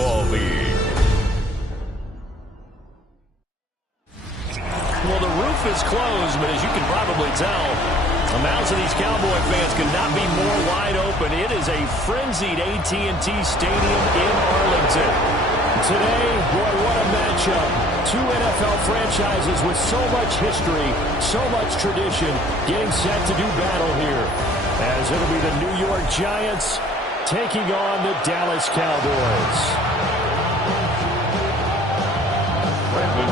Football League. Well, the roof is closed, but as you can probably tell, the mouths of these Cowboy fans could not be more wide open. It is a frenzied AT&T Stadium in Arlington. Today, boy, what a matchup. Two NFL franchises with so much history, so much tradition, getting set to do battle here. As it'll be the New York Giants taking on the Dallas Cowboys.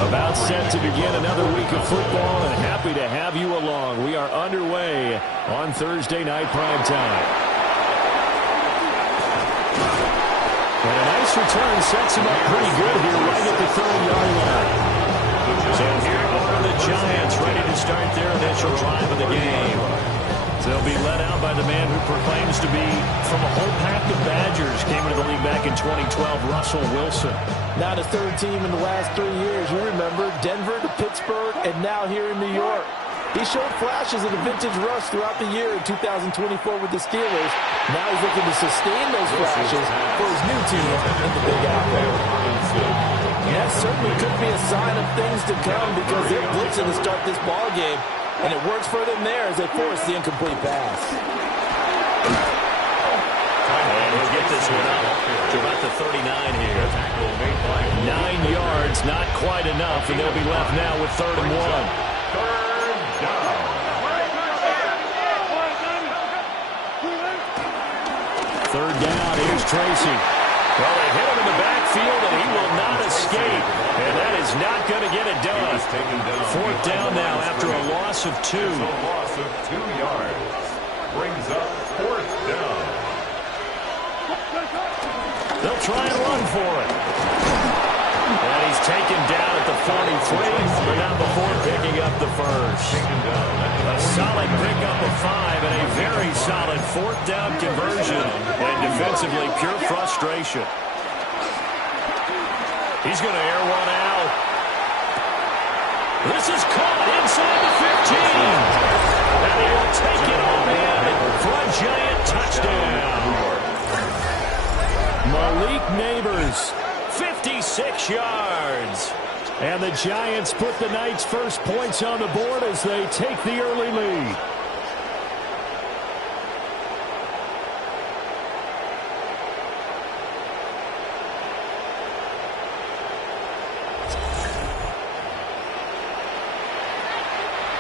About set to begin another week of football, and happy to have you along. We are underway on Thursday night primetime. And a nice return sets him up pretty good here right at the 30-yard line. So here are the Giants ready to start their initial drive of the game. They'll be led out by the man who proclaims to be from a whole pack of Badgers. Came into the league back in 2012, Russell Wilson. Now the third team in the last 3 years. You remember Denver to Pittsburgh and now here in New York. He showed flashes of the vintage rush throughout the year in 2024 with the Steelers. Now he's looking to sustain those flashes for his new team in the Big Apple. That certainly could be a sign of things to come because they're blitzing to start this ball game. And it works for them there as they force the incomplete pass. And he'll get this one up to about the 39 here. 9 yards, not quite enough, and they'll be left now with 3rd and 1. Third down, here's Tracy. Well, they hit him in the backfield, and he will not escape. And that is not going to get it done. 4th down now after a loss of 2. A loss of 2 yards. Brings up 4th down. They'll try and run for it. And he's taken down at the 43, but not before picking up the first. A solid pickup of 5 and a very solid 4th down conversion. And defensively, pure frustration. He's going to air one out. This is caught inside the 15. And he will take it on in for a Giant touchdown. Malik Neighbors, 56 yards. And the Giants put the night's first points on the board as they take the early lead.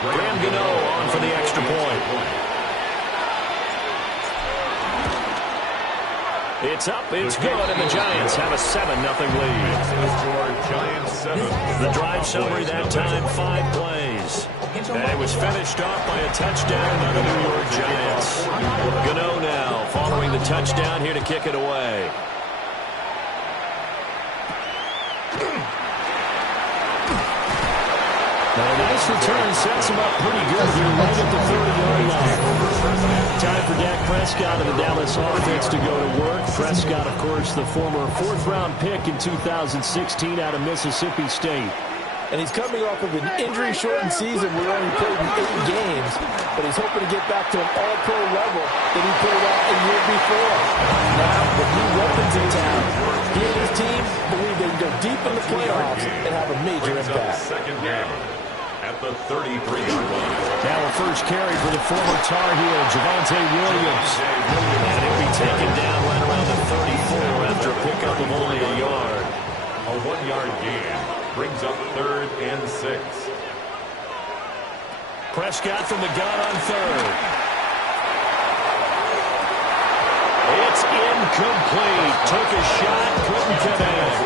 Graham Gano on for the extra point. It's up, it's good, and the Giants have a 7-0 lead. The drive summary that time, 5 plays. And it was finished off by a touchdown by the New York Giants. Gano now following the touchdown here to kick it away. Now, a nice return sets him up pretty good here right at the 30-yard line. Time for Dak Prescott of the Dallas offense to go to work. Prescott, of course, the former 4th-round pick in 2016 out of Mississippi State. And he's coming off of an injury-shortened season where he only played in 8 games, but he's hoping to get back to an all-pro level that he played at a year before. Now, with new weapons in town, he and his team believe they can go deep in the playoffs and have a major impact. Second down at the 33-yard line. Now a first carry for the former Tar Heel, Javonte Williams. And he'll be taken down right around the 34 after a pickup of only a yard. A 1-yard gain brings up 3rd and 6. Prescott from the gun on 3rd. It's incomplete. Took a shot, couldn't connect.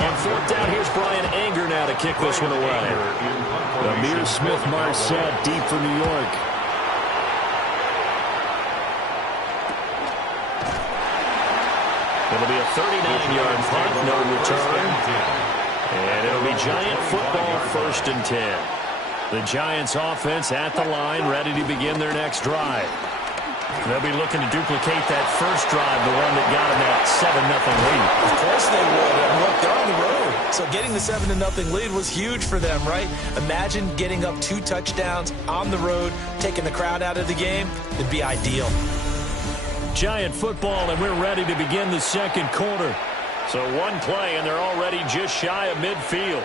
On 4th down, here's Brian Anger now to kick this one away. Amir Smith-Marset deep for New York. It'll be a 39-yard punt, no return. And it'll be Giant football, 1st and 10. The Giants offense at the line, ready to begin their next drive. They'll be looking to duplicate that first drive, the one that got them that 7-0 lead. Of course they would. And look, they're on the road. So getting the 7-0 lead was huge for them, right? Imagine getting up 2 touchdowns on the road, taking the crowd out of the game. It'd be ideal. Giant football, and we're ready to begin the second quarter. So one play, and they're already just shy of midfield.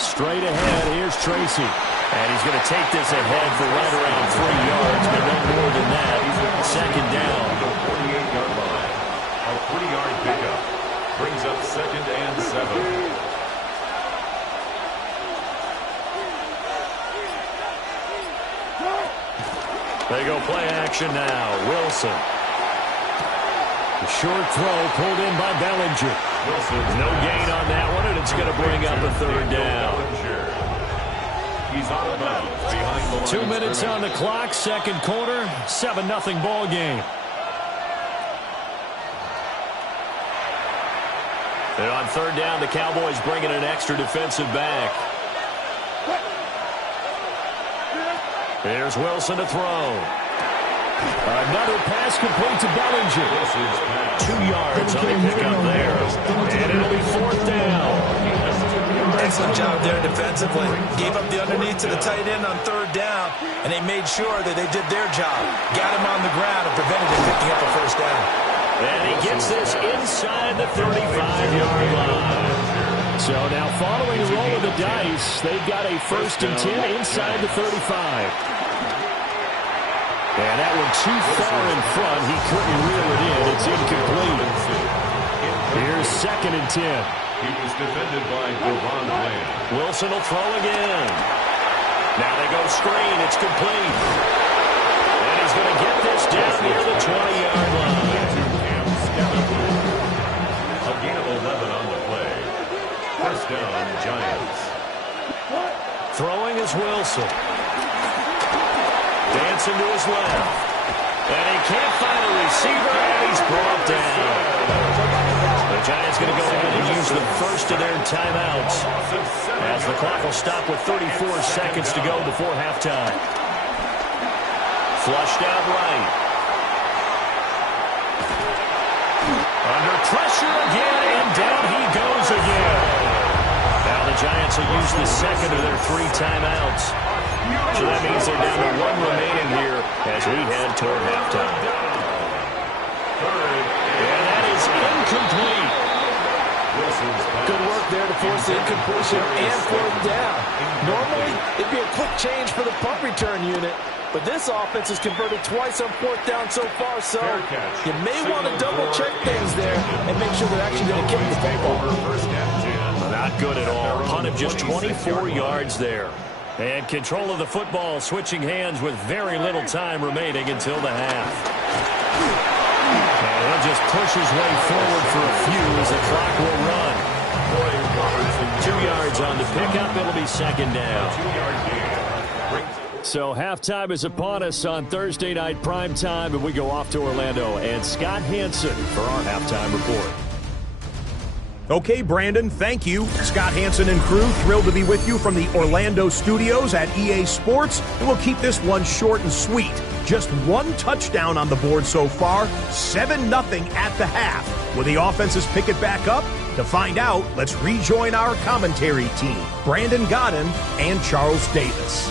Straight ahead, here's Tracy. And he's going to take this ahead for right around 3 yards, but no more than that. Second down. The 48-yard line. A 3-yard pickup. Brings up 2nd and 7. They go play action now. Wilson. The short throw pulled in by Bellinger. No gain on that one, and it's going to bring up a 3rd down. He's out of bounds behind the line. 2 minutes on the clock, second quarter, 7-0 ball game. And on 3rd down, the Cowboys bring in an extra defensive back. Here's Wilson to throw. Another pass complete to Bellinger. 2 yards on the pickup there. And it'll be 4th down. Excellent job there defensively. Gave up the underneath to the tight end on 3rd down, and they made sure that they did their job. Got him on the ground and prevented him picking up a 1st down. And he gets this inside the 35-yard line. So now following the roll of the dice, they've got a 1st and 10 inside the 35. And that one too far in front. He couldn't reel it in. It's incomplete. Here's 2nd and 10. He was defended by Devon Bland. Wilson will throw again. Now they go screen. It's complete. And he's going to get this down near the 20-yard line. A gain of 11 on the play. 1st down, Giants. Throwing is Wilson. Dancing to his left. And he can't find a receiver, and he's brought down. The Giants going to go ahead and use the first of their timeouts, as the clock will stop with 34 seconds to go before halftime. Flushed out right. Under pressure again, and down he goes again. Now the Giants will use the second of their 3 timeouts. So that means they're down to 1 remaining here as we head toward halftime. And that is incomplete. Good work there to force the incompletion and 4th down. Normally, it'd be a quick change for the punt return unit, but this offense has converted twice on 4th down so far, so you may want to double-check things there and make sure they're actually going to kick the football. Not good at all. Punt of just 24 yards there. And control of the football, switching hands with very little time remaining until the half. And he'll just push his way forward for a few as the clock will run. 2 yards on the pickup. It'll be 2nd down. So halftime is upon us on Thursday night primetime, and we go off to Orlando. And Scott Hansen for our halftime report. Okay, Brandon, thank you. Scott Hansen and crew, thrilled to be with you from the Orlando studios at EA Sports, and we'll keep this one short and sweet. Just 1 touchdown on the board so far, 7-0 at the half. Will the offenses pick it back up? To find out, let's rejoin our commentary team, Brandon Godden and Charles Davis.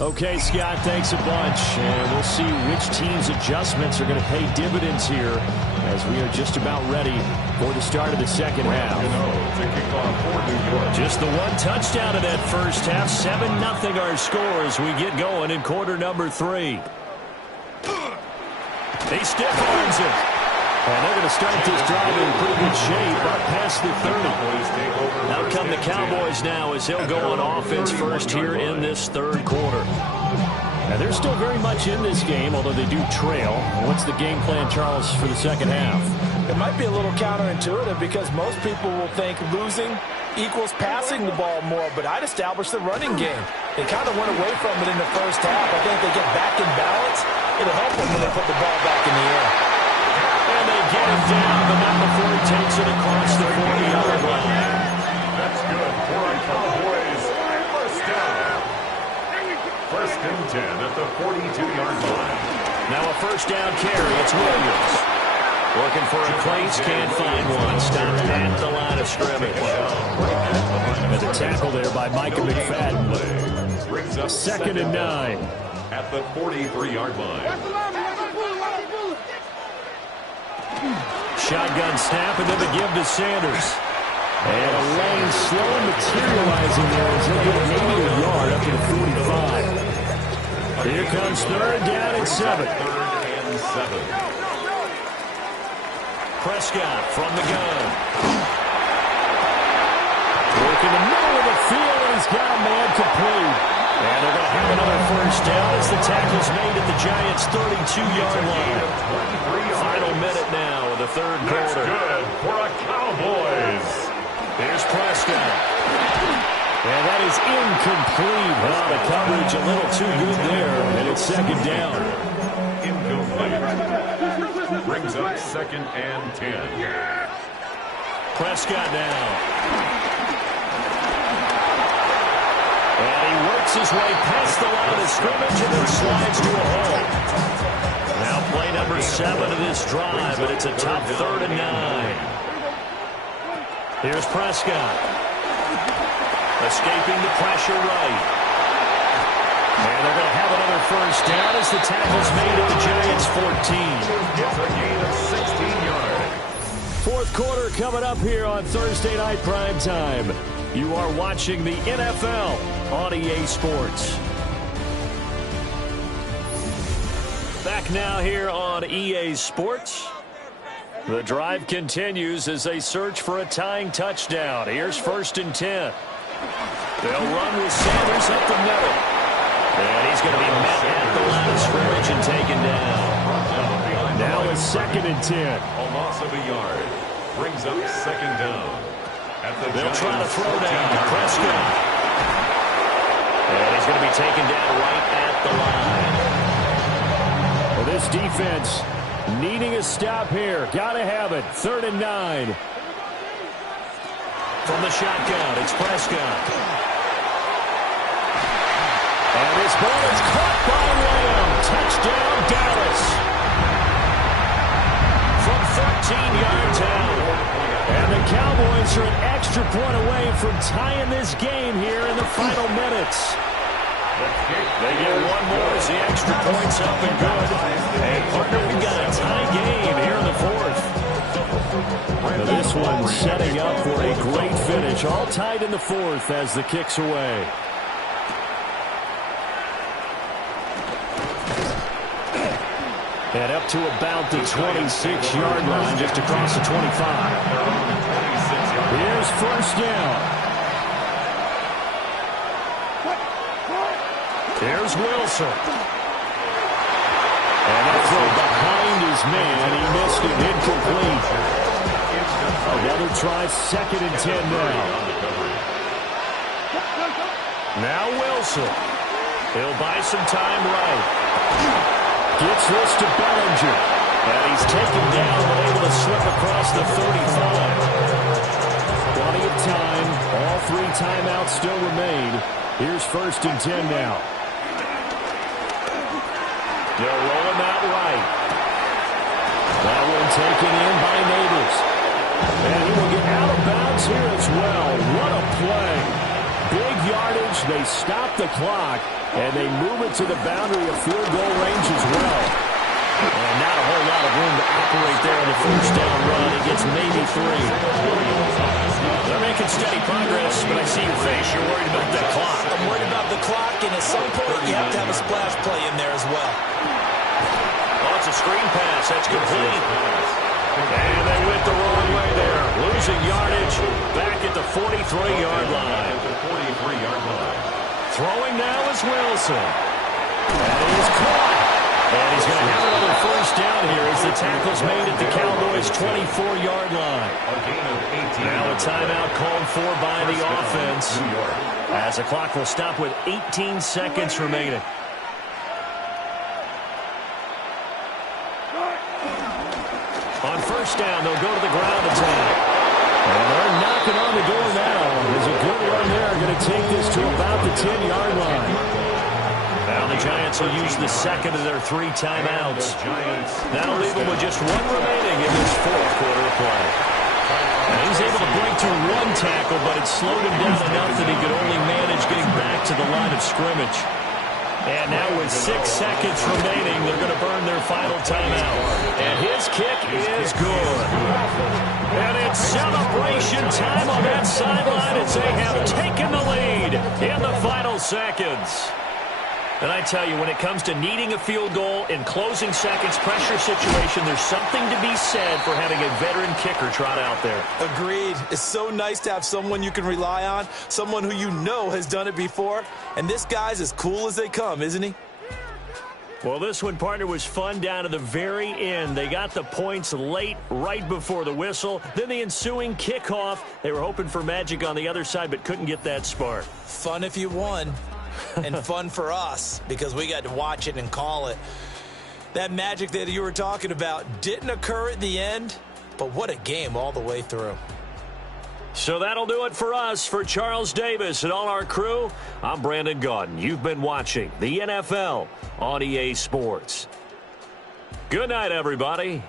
Okay, Scott, thanks a bunch. And we'll see which team's adjustments are going to pay dividends here as we are just about ready for the start of the second half. Just the 1 touchdown in that first half. 7-0 our score as we get going in quarter number 3. He stiff arms it. And they're going to start this drive in pretty good shape up past the 30. Out come the Cowboys now as they'll go on offense first here in this 3rd quarter. Now, they're still very much in this game, although they do trail. What's the game plan, Charles, for the second half? It might be a little counterintuitive because most people will think losing equals passing the ball more, but I'd establish the running game. They kind of went away from it in the first half. I think they get back in balance. It'll help them when they put the ball back in the air. And they get him down, but not before he takes it across the 40-yard line. That's good for our Cowboys. 1st down. 1st and 10 at the 42-yard line. Now a 1st down carry. It's Williams. Looking for a place, can't find one. Stopped at the line of scrimmage. And the tackle there by Micah McFadden. 2nd and 9. At the 43-yard line. Shotgun snap, and then the give to Sanders. And a lane slow materializing there as they get maybe a yard up to the 45. Here comes 3rd down and 7. 3rd and 7. Prescott from the gun. Work in the middle of the field, and he's got a man complete. And they're going to have another 1st down as the tackle's made at the Giants' 32-yard line. Final minute now of the 3rd That's quarter. good for a Cowboys. Here's Prescott. And that is incomplete. Well, the coverage a little too good there, and it's 2nd down. Incomplete. Brings up 2nd and 10. Prescott now. And he works his way past the line of scrimmage and then slides to a hole. Now play number 7 of this drive, but it's a top 3rd and 9. Here's Prescott. Escaping the pressure right. And they're going to have another 1st down as the tackle's made at the Giants' 14. It's a gain of 16 yards. 4th quarter coming up here on Thursday Night Prime Time. You are watching the NFL on EA Sports. Back now here on EA Sports. The drive continues as they search for a tying touchdown. Here's 1st and 10. They'll run with Sanders up the middle. And he's going to be met at the line of scrimmage and taken down. Now it's 2nd and 10. A loss of a yard. Brings up 2nd down. They'll try to throw down Prescott. And he's going to be taken down right at the line. Well, this defense needing a stop here. Got to have it. 3rd and 9. From the shotgun, it's Prescott. And this ball is caught by Lamb. Touchdown, Dallas. From 13 yards out. And the Cowboys are an extra point away from tying this game here in the final minutes. They get one more as the extra point's up and good. And, partner, we've got a tie game here in the 4th. Now this one setting up for a great finish. All tied in the 4th as the kick's away. And up to about the 26-yard line, just across the 25. Here's 1st down. Here's Wilson. And that throw behind his man. He missed it, incomplete. Another try, 2nd and 10 now. Now Wilson. He'll buy some time right. Gets this to Bellinger. And he's taken down but able to slip across the 35. Plenty of time. All 3 timeouts still remain. Here's 1st and 10 now. They'll roll him out right. That one taken in by Neighbors. And he will get out of bounds here as well. What a play. Big yardage. They stop the clock. And they move it to the boundary of field goal range as well. And not a whole lot of room to operate there on the 1st down run. He gets maybe 3. They're making steady progress, but I see your face. You're worried about that clock. I'm worried about the clock, and at some point you have to have a splash play in there as well. Oh, it's a screen pass. That's complete. And they went the wrong way there. Losing yardage back at the 43-yard line. Throwing now is Wilson. And he's caught. And he's going to have another 1st down here as the tackle's made at the Cowboys' 24-yard line. Now a timeout called for by the offense as the clock will stop with 18 seconds remaining. On 1st down, they'll go to the ground attack. And they're knocking on the door now. There's a good run there. Going to take this to about the 10-yard line. Now Now the Giants will use the second of their 3 timeouts. That'll leave them with just 1 remaining in this 4th quarter of play. And he's able to break through 1 tackle, but it slowed him down enough that he could only manage getting back to the line of scrimmage. And now with 6 seconds remaining, they're going to burn their final timeout. And his kick is good. And it's celebration time on that sideline as they have taken the lead in the final seconds. And I tell you, when it comes to needing a field goal in closing seconds, pressure situation, there's something to be said for having a veteran kicker trot out there. Agreed. It's so nice to have someone you can rely on, someone who you know has done it before. And this guy's as cool as they come, isn't he? Well, this one, partner, was fun down to the very end. They got the points late, right before the whistle. Then the ensuing kickoff. They were hoping for magic on the other side, but couldn't get that spark. Fun if you won. And fun for us because we got to watch it and call it. That magic that you were talking about didn't occur at the end, but what a game all the way through. So that'll do it for us. For Charles Davis and all our crew, I'm Brandon Gaudin. You've been watching the NFL on EA Sports. Good night, everybody.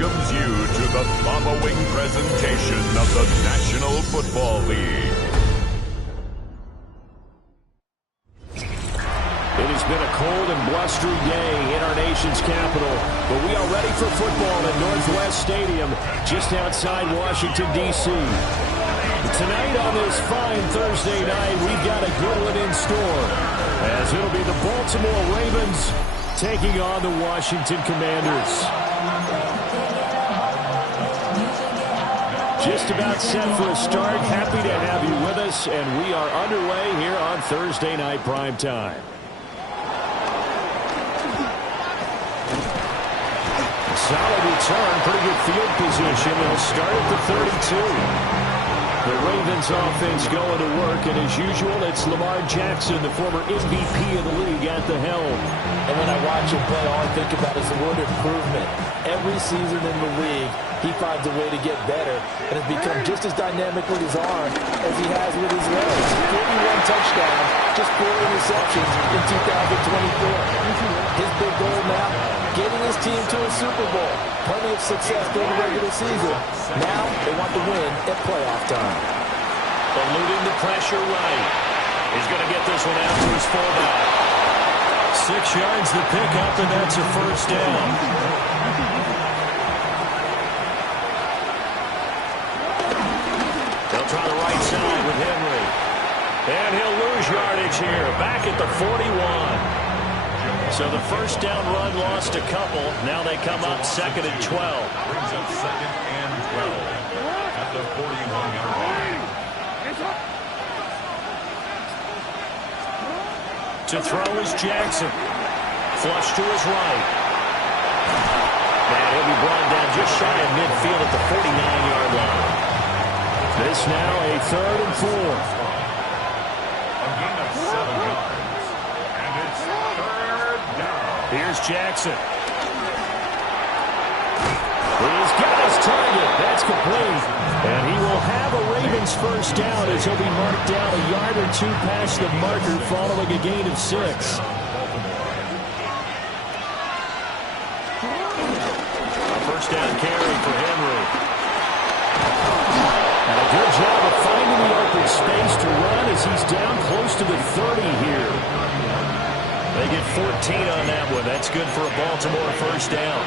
Welcomes you to the following presentation of the National Football League. It has been a cold and blustery day in our nation's capital, but we are ready for football at Northwest Stadium just outside Washington, D.C. Tonight on this fine Thursday night, we've got a good one in store, as it'll be the Baltimore Ravens taking on the Washington Commanders. Just about set for a start. Happy to have you with us, and we are underway here on Thursday Night Primetime. Solid return, pretty good field position. They'll start at the 32. The Ravens offense going to work, and as usual, it's Lamar Jackson, the former MVP of the league, at the helm. And when I watch him play, all I think about is the word improvement. Every season in the league, he finds a way to get better and has become just as dynamic with his arm as he has with his legs. 41 touchdowns, just 4 interceptions in 2024. His big goal now, getting his team to a Super Bowl. Plenty of success during the regular season. Now they want to win at playoff time. Eluding the pressure right. He's going to get this one after his fullback. 6 yards the pickup, and that's a first down. They'll try the right side with Henry. And he'll lose yardage here, back at the 41. So the first down run lost a couple. Now they come up 2nd and 12. Brings up 2nd and 12 at the 41-yard line. To throw is Jackson. Flush to his right. And he'll be brought down just shy of midfield at the 49-yard line. This now a 3rd and 4. A gain of 7 yards. And it's 3rd down. Here's Jackson. He's got his target. That's complete. And he will have a Ravens first down as he'll be marked down a yard or 2 past the marker following a gain of 6. A first down carry for Henry. And a good job of finding the open space to run as he's down close to the 30 here. They get 14 on that one. That's good for a Baltimore first down.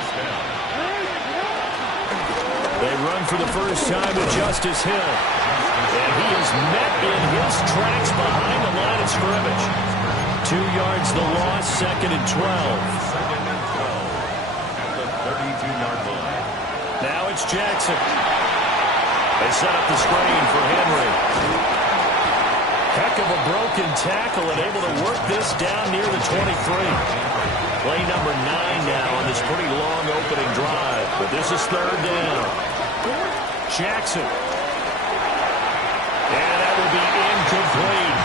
They run for the first time to Justice Hill. And he is met in his tracks behind the line of scrimmage. 2 yards the loss, 2nd and 12. 2nd and 12 at the 32-yard line. Now it's Jackson. They set up the screen for Henry. Heck of a broken tackle and able to work this down near the 23. Play number 9 now on this pretty long opening drive. But this is 3rd down. Jackson. And that will be incomplete.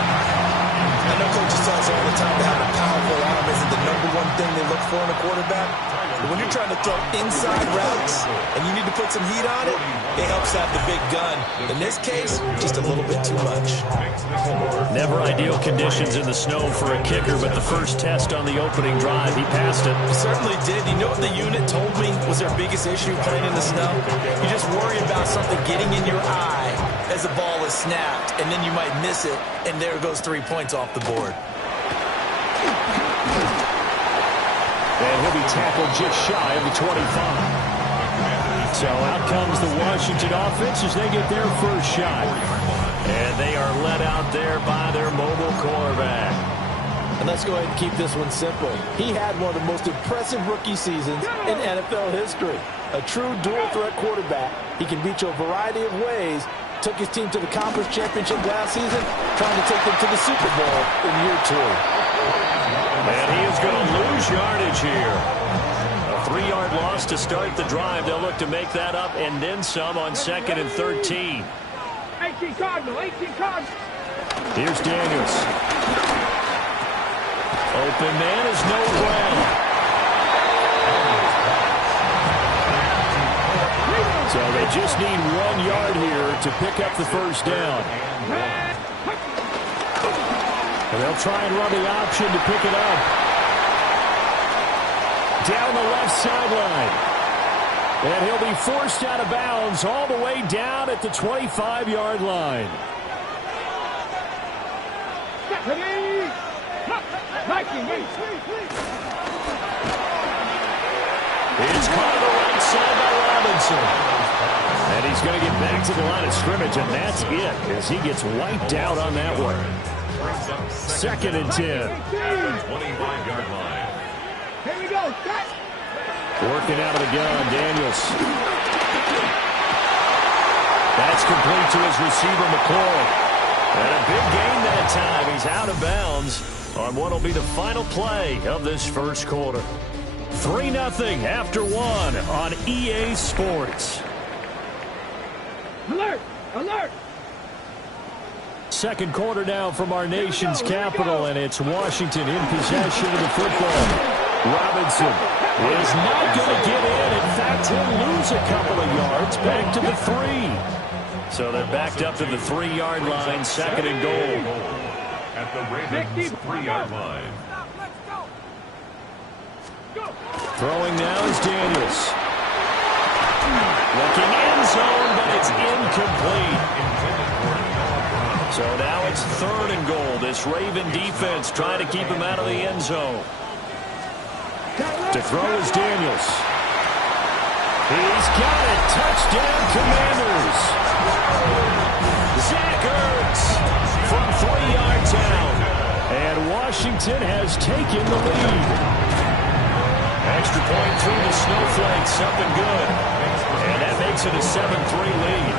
I know coaches tell us all the time that having a powerful arm isn't the #1 thing they look for in a quarterback. But when you're trying to throw inside routes and you need to put some heat on it, it helps have the big gun. In this case, just a little bit too much. Never ideal conditions in the snow for a kicker, but the first test on the opening drive, he passed it. He certainly did. You know what the unit told me was their biggest issue playing in the snow? You just worry about something getting in your eye as the ball is snapped, and then you might miss it, and there goes 3 points off the board. And he'll be tackled just shy of the 25. So out comes the Washington offense as they get their first shot. And they are led out there by their mobile quarterback. And let's go ahead and keep this one simple. He had one of the most impressive rookie seasons in NFL history. A true dual-threat quarterback. He can beat you a variety of ways. Took his team to the conference championship last season, trying to take them to the Super Bowl in year 2. And he is going to lose yardage here. A 3-yard loss to start the drive. They'll look to make that up and then some on 2nd and 13. 18 Cardinal, 18 Cardinal. Here's Daniels. Open man is no ground. So they just need 1 yard here to pick up the first down. And they'll try and run the option to pick it up. Down the left sideline. And he'll be forced out of bounds all the way down at the 25-yard line. It's caught on the right side by Robinson. And he's going to get back to the line of scrimmage, and that's it as he gets wiped out on that one. 2nd and 10. 25-yard line. Here we go. Working out of the gun, Daniels. That's complete to his receiver, McCoy. And a big gain that time. He's out of bounds on what will be the final play of this first quarter. 3-0 after 1 on EA Sports. Alert! Alert! Second quarter now from our nation's capital, and it's Washington in possession of the football. Robinson is not going to get in. In fact, he'll lose a couple of yards back to the 3. So they're backed up to the 3-yard line, 2nd and goal. At the Ravens' 3-yard line. Throwing now is Daniels. Looking end zone, but it's incomplete. So now it's 3rd and goal. This Raven defense trying to keep him out of the end zone. To throw is Daniels. He's got it. Touchdown, Commanders. Zach Ertz from 3 yards out. And Washington has taken the lead. Extra point through the snowflakes. Something good. And that makes it a 7-3 lead.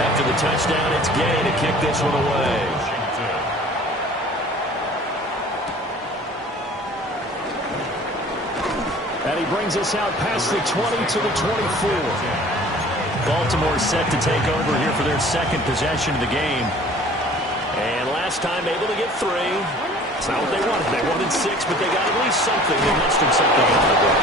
After the touchdown, it's Gay to kick this one away. And he brings us out past the 20 to the 24. Baltimore set to take over here for their second possession of the game. And last time able to get 3. It's not what they wanted. They wanted 6, but they got at least something. They mustered something out of it.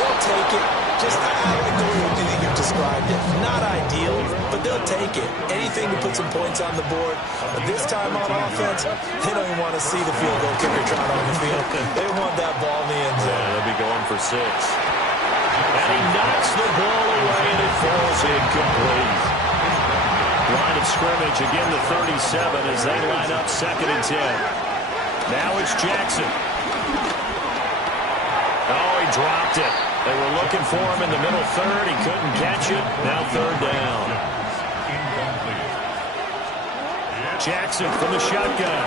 They'll take it. Just I agree with you that you've described it. Not ideal, but they'll take it. Anything to put some points on the board. But this time on offense, they don't even want to see the field goal kicker trot on the field. They want that ball in the end zone. Yeah, they'll be going for 6. And he knocks the ball away, and it falls incomplete. Line of scrimmage, again the 37 as they line up 2nd and 10. Now it's Jackson. Oh, he dropped it. They were looking for him in the middle third. He couldn't catch it. Now 3rd down. Jackson from the shotgun.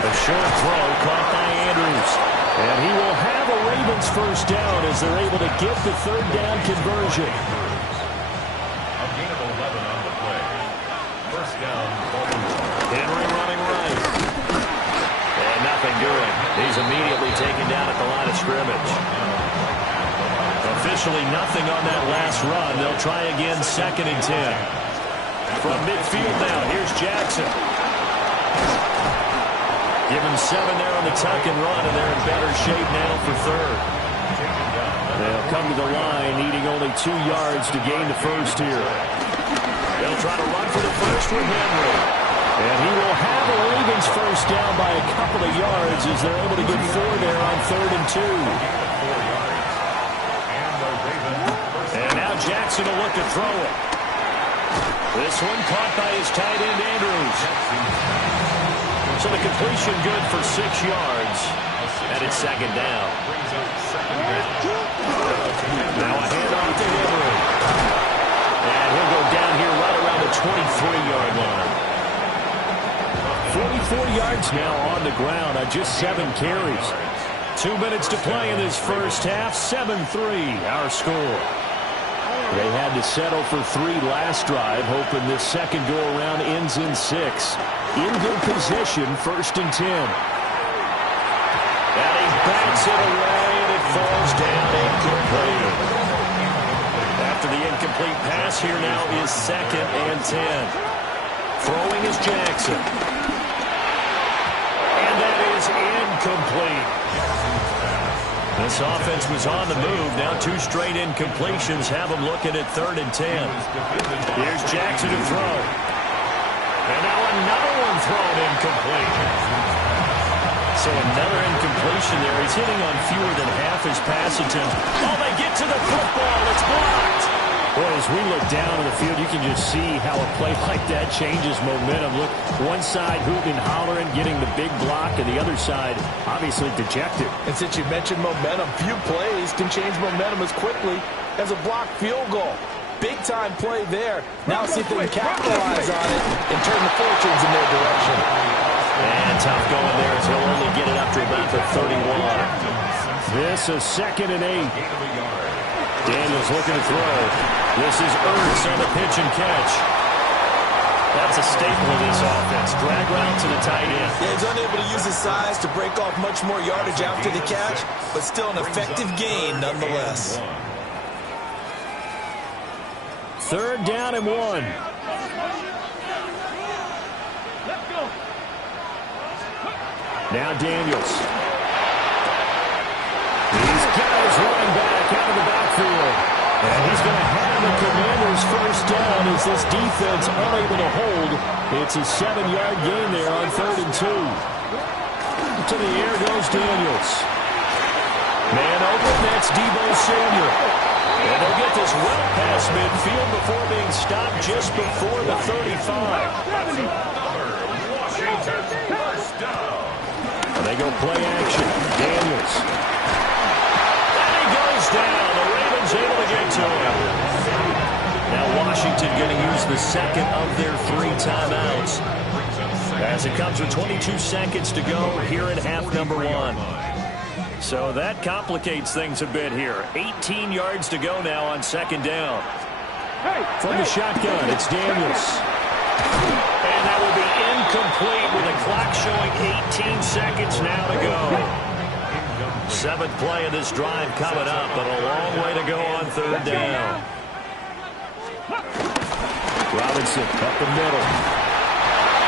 A short throw caught by Andrews. And he will have a Ravens first down as they're able to get the 3rd down conversion. A gain of 11 on the play. First down, Baltimore. Henry running right. And nothing doing. He's immediately taken down at the line of scrimmage. Officially nothing on that last run. They'll try again 2nd and 10. From midfield now, here's Jackson. Give him 7 there on the tuck and run, and they're in better shape now for 3rd. They'll come to the line, needing only 2 yards to gain the first here. They'll try to run for the first with Henry. And he will have a Ravens first down by a couple of yards as they're able to get 4 there on 3rd and 2. And now Jackson will look to throw it. This one caught by his tight end, Andrews. So the completion good for 6 yards. And it's 2nd down. Now a handoff to Henry. And he'll go down here right around the 23-yard line. 44 yards now on the ground on just 7 carries. 2 minutes to play in this first half. 7-3 our score. They had to settle for 3 last drive, hoping this second go-around ends in 6. In good position, 1st and 10. And he backs it away, and it falls down incomplete. After the incomplete pass, here now is 2nd and 10. Throwing is Jackson. And that is incomplete. This offense was on the move. Now 2 straight incompletions have them looking at 3rd and 10. Here's Jackson to throw. And now another one thrown incomplete. So another incompletion there. He's hitting on fewer than half his pass attempts. Oh, they get to the football. It's blocked. Well, as we look down on the field, you can just see how a play like that changes momentum. Look, one side hooting and hollering, getting the big block, and the other side obviously dejected. And since you mentioned momentum, few plays can change momentum as quickly as a blocked field goal. Big-time play there. Now see if they can capitalize on it and turn the fortunes in their direction. And tough going there as he'll only get it up to about the 31. This is 2nd and 8. Daniels looking to throw. This is Ertz on the pitch and catch. That's a staple of this offense. Drag route to the tight end. Yeah, he's unable to use his size to break off much more yardage after the catch, but still an effective gain nonetheless. 3rd down and 1. Now Daniels. He's got his running back out of the backfield. And he's going to have the Commanders first down as this defense unable to hold. It's a 7-yard gain there on 3rd and 2. To the air goes Daniels. Man open, that's Deebo Samuel. And they'll get this well past midfield before being stopped just before the 35. Washington first down. They go play action. Daniels. And he goes down. The Ravens able to get to him. Now Washington going to use the 2nd of their 3 timeouts. As it comes with 22 seconds to go here in half number 1. So that complicates things a bit here. 18 yards to go now on second down. From the shotgun, it's Daniels. And that will be incomplete with the clock showing 18 seconds now to go. Seventh play of this drive coming up, but a long way to go on third down. Robinson up the middle.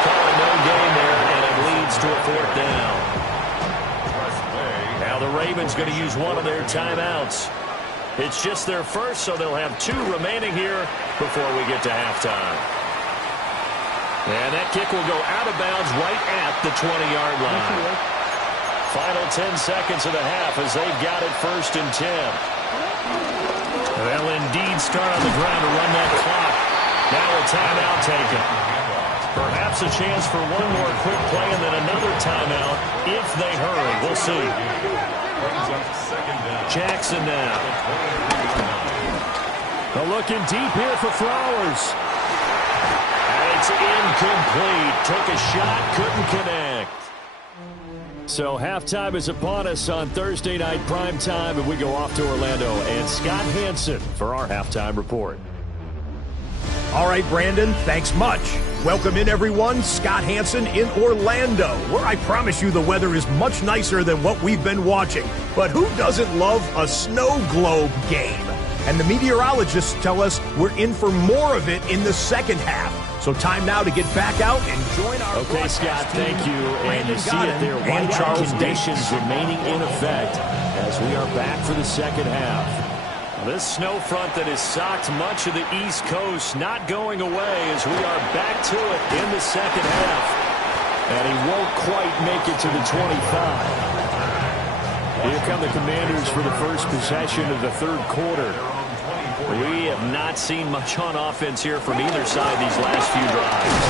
Calling no gain there, and it leads to a fourth down. Now the Ravens going to use one of their timeouts. It's just their first, so they'll have 2 remaining here before we get to halftime. And that kick will go out of bounds right at the 20-yard line. Final 10 seconds of the half as they've got it 1st and 10. They'll indeed start on the ground to run that clock. Now a timeout taken. Perhaps a chance for one more quick play and then another timeout if they hurry. We'll see. Jackson now. Looking deep here for Flowers. And it's incomplete. Took a shot, couldn't connect. So halftime is upon us on Thursday night primetime, and we go off to Orlando. And Scott Hansen for our halftime report. All right, Brandon, thanks much. Welcome in, everyone. Scott Hansen in Orlando, where I promise you the weather is much nicer than what we've been watching. But who doesn't love a snow globe game? And the meteorologists tell us we're in for more of it in the second half. So time now to get back out and join our Okay, Scott, thank you. And you see it there, whiteout conditions remaining in effect as we are back for the second half. This snow front that has socked much of the East Coast not going away as we are back to it in the second half. And he won't quite make it to the 25. Here come the Commanders for the first possession of the third quarter. We have not seen much on offense here from either side these last few drives.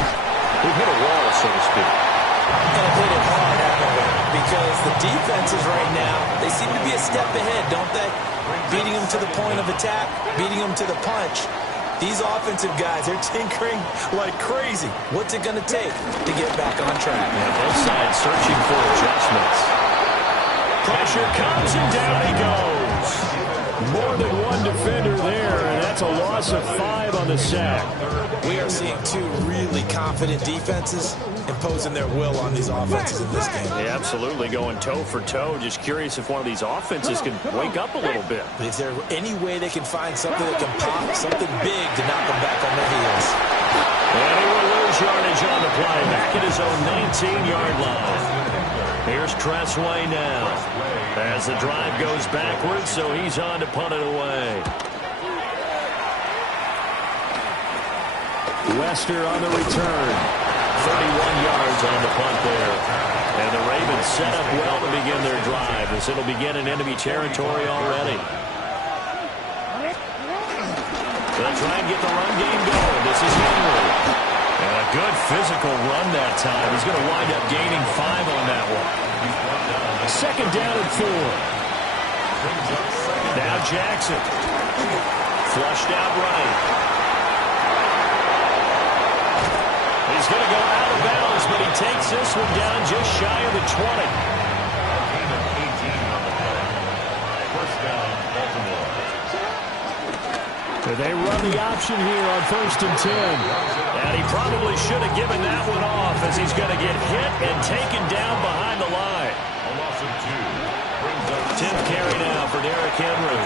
We've hit a wall, so to speak. And hit it hard, haven't we? Because the defenses right now, they seem to be a step ahead, don't they? Beating them to the point of attack, beating them to the punch. These offensive guys, they're tinkering like crazy. What's it going to take to get back on track? Yeah, both sides searching for adjustments. Pressure comes and down he goes. More than one defender there, and that's a loss of 5 on the sack. We are seeing 2 really confident defenses imposing their will on these offenses in this game. Yeah, absolutely, going toe for toe. Just curious if one of these offenses can wake up a little bit. Is there any way they can find something that can pop, something big to knock them back on their heels? And he will lose yardage on the play, back at his own 19-yard line. Here's Tressway now as the drive goes backwards, so he's on to punt it away. Wester on the return. 31 yards on the punt there. And the Ravens set up well to begin their drive as it'll begin in enemy territory already. They'll try and get the run game going. This is Henry. And a good physical run that time. He's going to wind up gaining 5 on that one. Second down and 4. Now Jackson. Flushed out right. He's going to go out of bounds, but he takes this one down just shy of the 20. They run the option here on 1st and 10. And he probably should have given that one off as he's going to get hit and taken down behind the line. 10th carry now for Derrick Henry.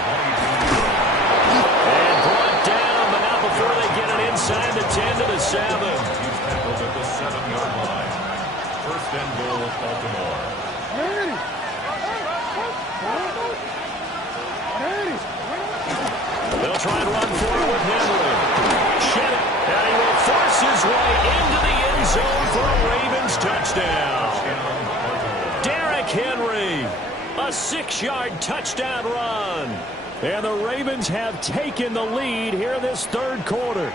And brought down, but not before they get it inside the 10 to the 7. At the 7-yard line. 1st and goal, Baltimore. They'll try and run forward with Henry. Shed it, and he will force his way into the end zone for a Ravens touchdown. Derrick Henry, a 6-yard touchdown run. And the Ravens have taken the lead here in this third quarter.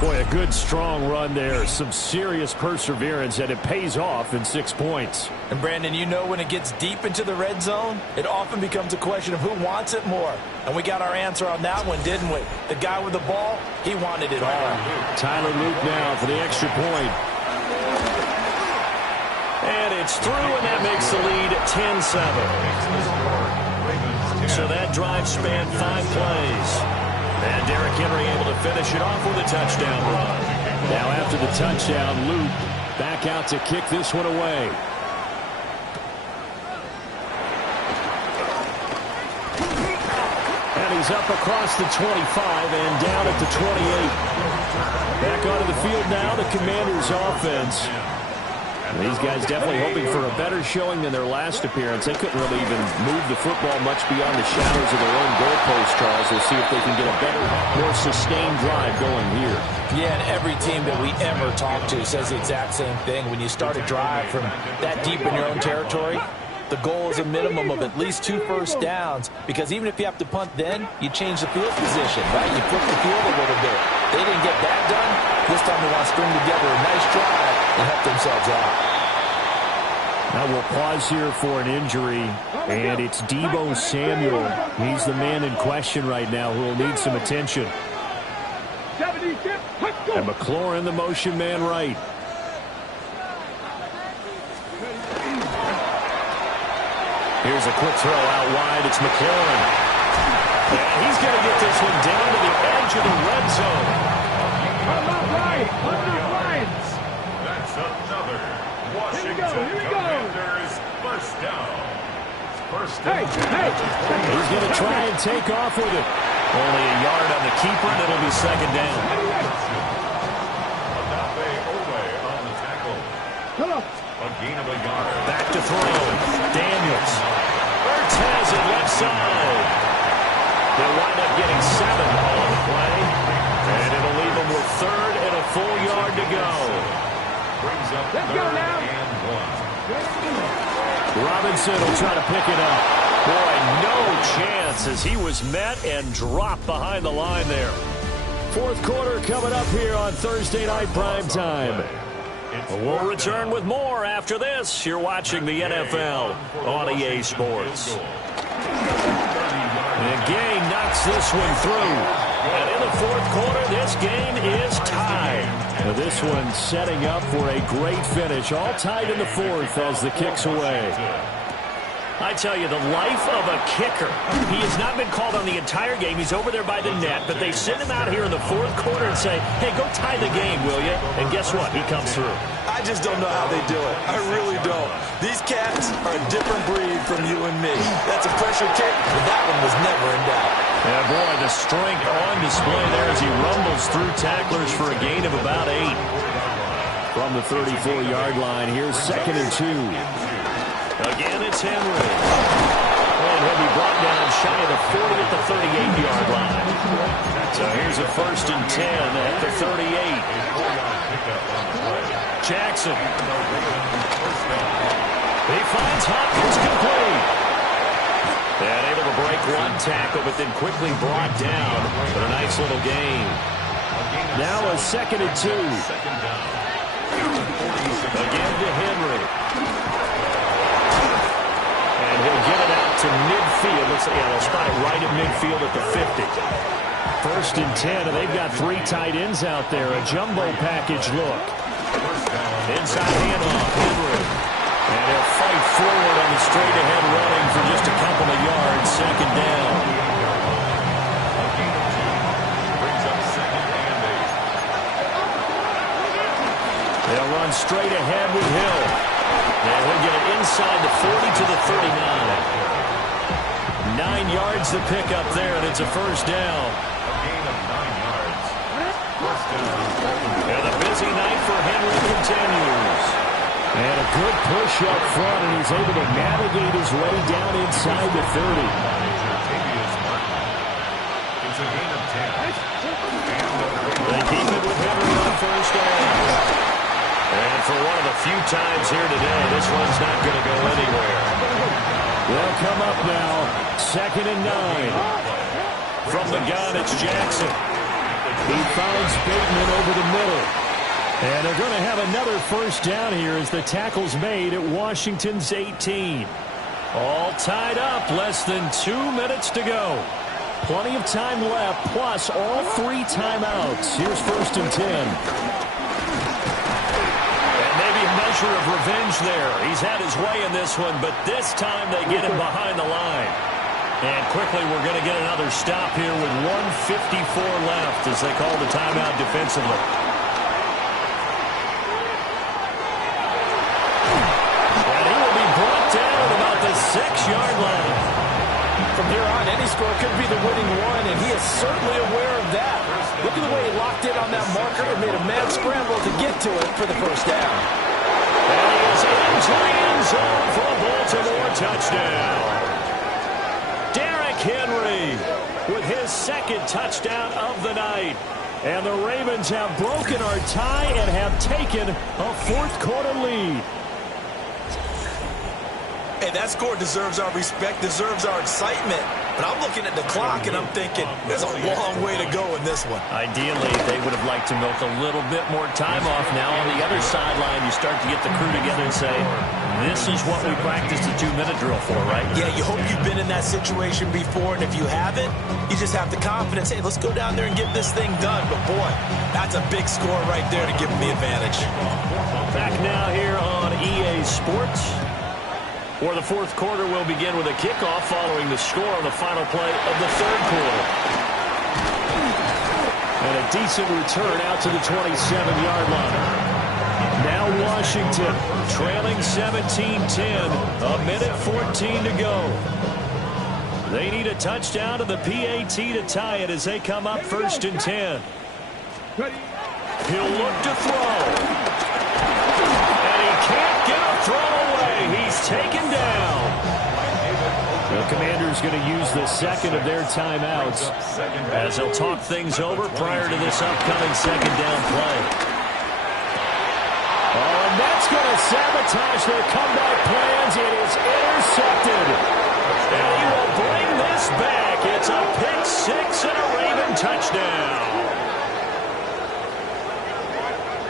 Boy, a good, strong run there. Some serious perseverance, and it pays off in 6 points. And, Brandon, you know when it gets deep into the red zone, it often becomes a question of who wants it more. And we got our answer on that one, didn't we? The guy with the ball, he wanted it all. Tyler Luke now for the extra point. And it's through, and that makes the lead 10-7. So that drive spanned 5 plays. And Derrick Henry able to finish it off with a touchdown run. Now after the touchdown, Luke back out to kick this one away. And he's up across the 25 and down at the 28. Back onto the field now, the Commanders' offense. These guys definitely hoping for a better showing than their last appearance. They couldn't really even move the football much beyond the shadows of their own goalpost, Charles. We'll see if they can get a better, more sustained drive going here. Yeah, and every team that we ever talk to says the exact same thing. When you start a drive from that deep in your own territory, the goal is a minimum of at least 2 first downs, because even if you have to punt then, you change the field position, right? You flip the field a little bit. They didn't get that done. This time they want to string together a nice drive and help themselves out. Now we'll pause here for an injury, and it's Deebo Samuel. He's the man in question right now who will need some attention. 76, let's go. And McLaurin, the motion man right. Here's a quick throw out wide. It's McLaurin. And he's going to get this one down to the edge of the red zone. I'm not right. I'm not right. That's another Washington Here we go. Commanders first down. First Hey, down. hey. He's going to try and take off with it. Only a yard on the keeper, and it'll be second down. Adafe Owe on the tackle. Come on. A gain of a yard. Back to throw. Daniels. Ertz has it left side. They'll wind up getting 7 on the play. And it'll leave them with 3rd and a full yard to go. Brings up Let's go 3rd now. and 1. Robinson will try to pick it up. Boy, no chance as he was met and dropped behind the line there. Fourth quarter coming up here on Thursday Night Prime Time. We'll return with more after this. You're watching the NFL on EA Sports. And Gay knocks this one through. And in the fourth quarter, this game is tied. Now this one setting up for a great finish. All tied in the fourth as the kick's away. I tell you, the life of a kicker. He has not been called on the entire game. He's over there by the net, but they send him out here in the fourth quarter and say, hey, go tie the game, will you? And guess what? He comes through. I just don't know how they do it. I really don't. These cats are a different breed from you and me. That's a pressure kick, but that one was never in doubt. Yeah, boy, the strength on display there as he rumbles through tacklers for a gain of about 8. From the 34-yard line, here's 2nd and 2. Again, it's Henry. And he'll be brought down shy of the 40 at the 38-yard line. So here's a 1st and 10 at the 38. Jackson. He finds Hopkins complete. And able to break one tackle, but then quickly brought down. But a nice little gain. Now a 2nd and 2. Again to Henry. And he'll get it out to midfield. They'll spot it right at midfield at the 50. 1st and 10, and they've got 3 tight ends out there. A jumbo package look. Inside handoff, Henry. And he'll fight forward on the straight-ahead running for just a couple of yards. 2nd down. Brings up 2nd and 8. They'll run straight ahead with Hill. And he'll get it inside the 40 to the 39. 9 yards to pick up there, and it's a 1st down. A gain of 9 yards. First down. And the busy night for Henry continues. And a good push up front, and he's able to navigate his way down inside the 30. It's a gain of 10. They keep it with Henry on 1st down. And for one of the few times here today, this one's not going to go anywhere. They'll come up now, 2nd and 9. From the gun, it's Jackson. He finds Bateman over the middle. And they're going to have another 1st down here as the tackle's made at Washington's 18. All tied up, less than 2 minutes to go. Plenty of time left, plus all 3 timeouts. Here's 1st and 10. And maybe a nice measure of revenge there. He's had his way in this one, but this time they get him behind the line. And quickly we're going to get another stop here with 1:54 left as they call the timeout defensively. And he will be brought down at about the 6-yard line. From here on, any score could be the winning one, and he is certainly aware of that. Look at the way he locked in on that marker and made a mad scramble to get to it for the first down. And he is into the end zone for a Baltimore touchdown. Derrick Henry with his second touchdown of the night. And the Ravens have broken our tie and have taken a fourth-quarter lead. Hey, that score deserves our respect, deserves our excitement. But I'm looking at the clock, and I'm thinking there's a long way to go in this one. Ideally, they would have liked to milk a little bit more time off. Now on the other sideline, you start to get the crew together and say, this is what we practiced a 2-minute drill for, right? Yeah, you hope you've been in that situation before, and if you haven't, you just have the confidence, hey, let's go down there and get this thing done. But, boy, that's a big score right there to give them the advantage. Back now here on EA Sports. For the fourth quarter, we'll begin with a kickoff following the score on the final play of the third quarter. And a decent return out to the 27-yard line. Now Washington trailing 17-10, a minute 14 to go. They need a touchdown to the PAT to tie it as they come up 1st and 10. He'll look to throw. And he can't get a throw away. He's taken down. The Commanders going to use the second of their timeouts as they'll talk things over prior to this upcoming second down play. Oh, and that's going to sabotage their comeback plans. It is intercepted. And he will bring this back. It's a pick six and a Raven touchdown.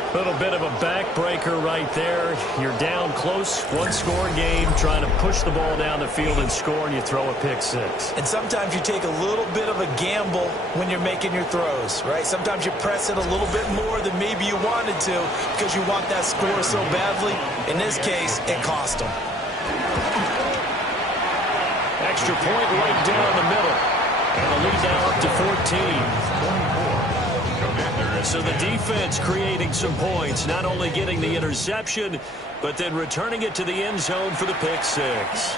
A little bit of a backbreaker right there. You're down close, one-score game, trying to push the ball down the field and score, and you throw a pick six. And sometimes you take a little bit of a gamble when you're making your throws, right? Sometimes you press it a little bit more than maybe you wanted to because you want that score so badly. In this case, it cost them. Extra point right down the middle. And the lead now up to 14. So the defense creating some points, not only getting the interception, but then returning it to the end zone for the pick six.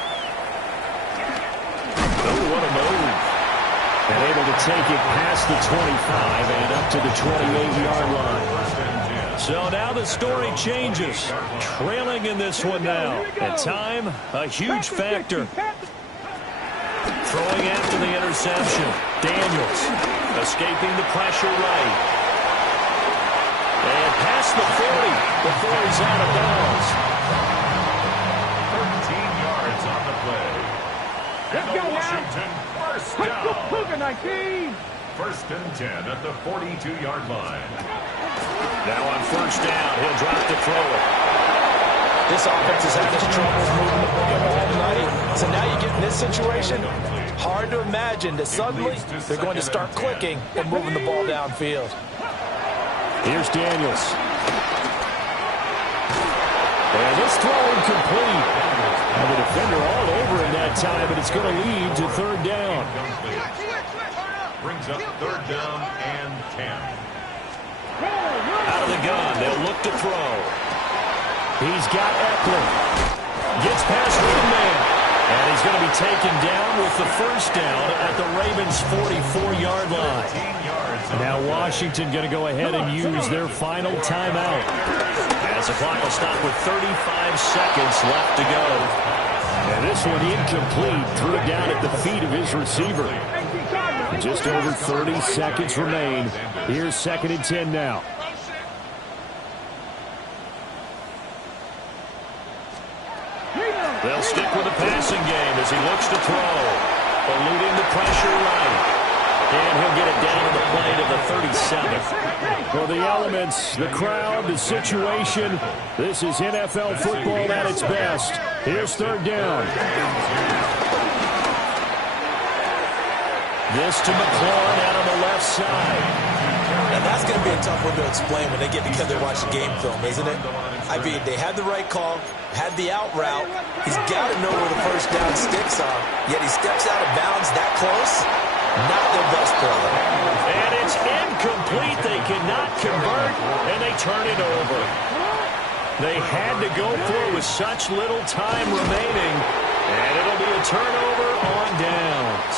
Oh, what a move. And able to take it past the 25 and up to the 28-yard line. So now the story changes. Trailing in this one now. At time, a huge factor. Throwing after the interception. Daniels escaping the pressure right. And past the 40 before he's out of bounds. 13 yards on the play. And the Washington first down. 1st and 10 at the 42-yard line. Now on first down, he'll drop to throw it. This offense has had this trouble moving the ball all night. So now you get in this situation, hard to imagine that suddenly they're going to start clicking and moving the ball downfield. Here's Daniels. And this throw incomplete. And the defender all over him that time, but it's going to lead to third down. Brings up 3rd down and 10. Out of the gun, they'll look to throw. He's got Eckler. Gets past Ridman. And he's going to be taken down with the first down at the Ravens' 44-yard line. Now Washington going to go ahead and use their final timeout. As the clock will stop with 35 seconds left to go. And this one incomplete. Threw it down at the feet of his receiver. Just over 30 seconds remain. Here's 2nd and 10 now. They'll stick with the passing game as he looks to throw. Eluding the pressure right. And he'll get it down to the play to the 37. For the elements, the crowd, the situation, this is NFL football at its best. Here's 3rd down. This to McLaurin out on the left side. And that's going to be a tough one to explain when they get together and watch the game film, isn't it? I mean, they had the right call, had the out route. He's got to know where the first down sticks are, yet he steps out of bounds that close. Not their best play. And it's incomplete. They cannot convert, and they turn it over. They had to go for it with such little time remaining, and it'll be a turnover on downs.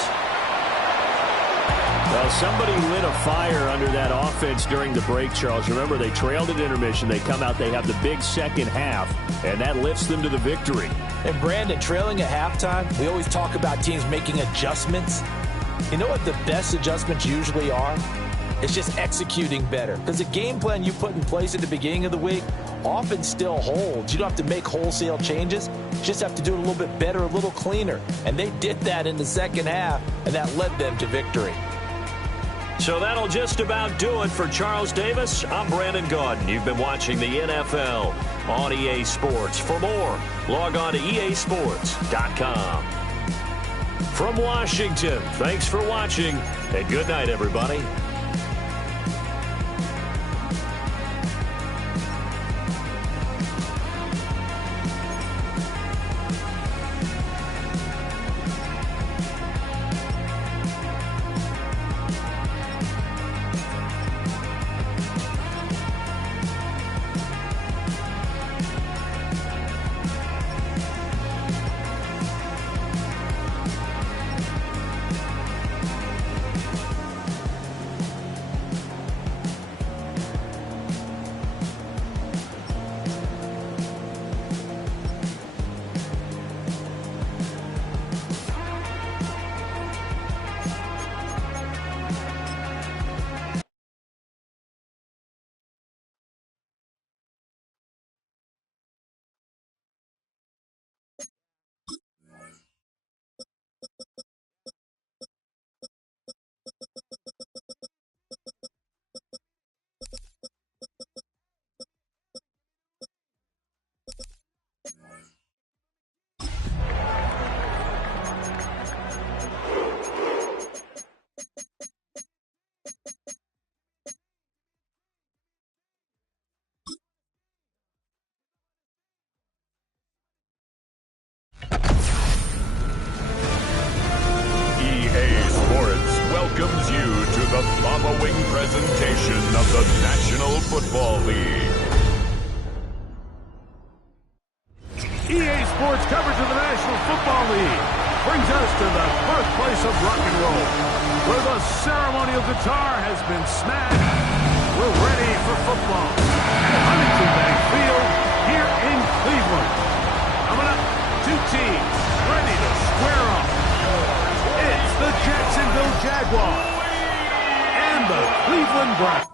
Well, somebody lit a fire under that offense during the break, Charles. Remember, they trailed at intermission. They come out, they have the big second half, and that lifts them to the victory. And, Brandon, trailing at halftime, we always talk about teams making adjustments. You know what the best adjustments usually are? It's just executing better. Because the game plan you put in place at the beginning of the week often still holds. You don't have to make wholesale changes. You just have to do it a little bit better, a little cleaner. And they did that in the second half, and that led them to victory. So that'll just about do it for Charles Davis. I'm Brandon Gaudin. You've been watching the NFL on EA Sports. For more, log on to easports.com. From Washington, thanks for watching, and good night, everybody. Welcomes you to the following presentation of the National Football League. EA Sports coverage of the National Football League brings us to the birthplace of rock and roll, where the ceremonial guitar has been smashed. We're ready for football at Huntington Bank Field here in Cleveland. Coming up, two teams ready to square off. It's the Jacksonville Jaguars and the Cleveland Browns.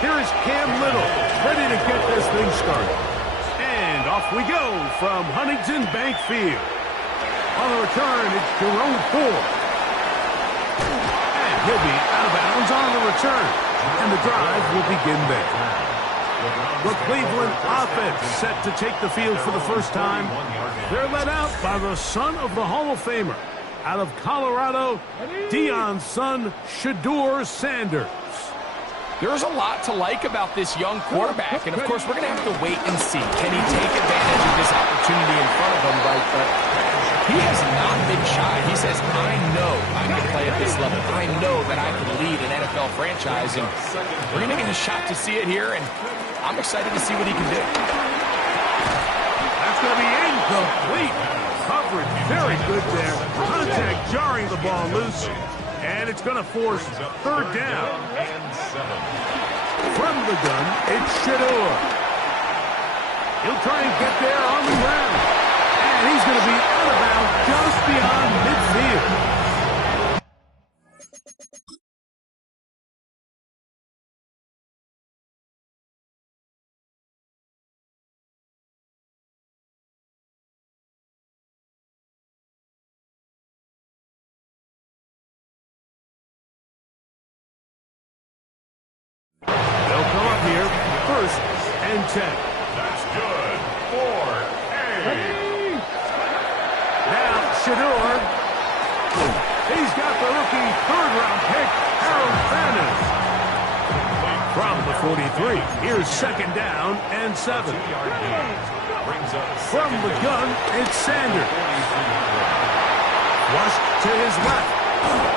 Here is Cam Little, ready to get this thing started. And off we go from Huntington Bank Field. On the return, it's Jerome Ford. And he'll be out of bounds on the return. And the drive will begin there. The Cleveland offense set to take the field for the first time. They're led out by the son of the Hall of Famer. Out of Colorado, Deion's son, Shedeur Sanders. There's a lot to like about this young quarterback, and of course we're going to have to wait and see. Can he take advantage of this opportunity in front of him? But he has not been shy. He says, I know I can play at this level. I know that I can lead an NFL franchise, and we're going to get a shot to see it here, and I'm excited to see what he can do. That's going to be incomplete. Coverage very good there. Contact jarring the ball loose. And it's going to force third down. From the gun, it's Shedeur. He'll try and get there on the ground. And he's going to be out of bounds just beyond midfield. They'll come up here, 1st and 10. That's good. Now, Shador. He's got the rookie third-round pick, Harold Sanders. From the 43, here's second down and 7. From the gun, it's Sanders. Flushed to his left.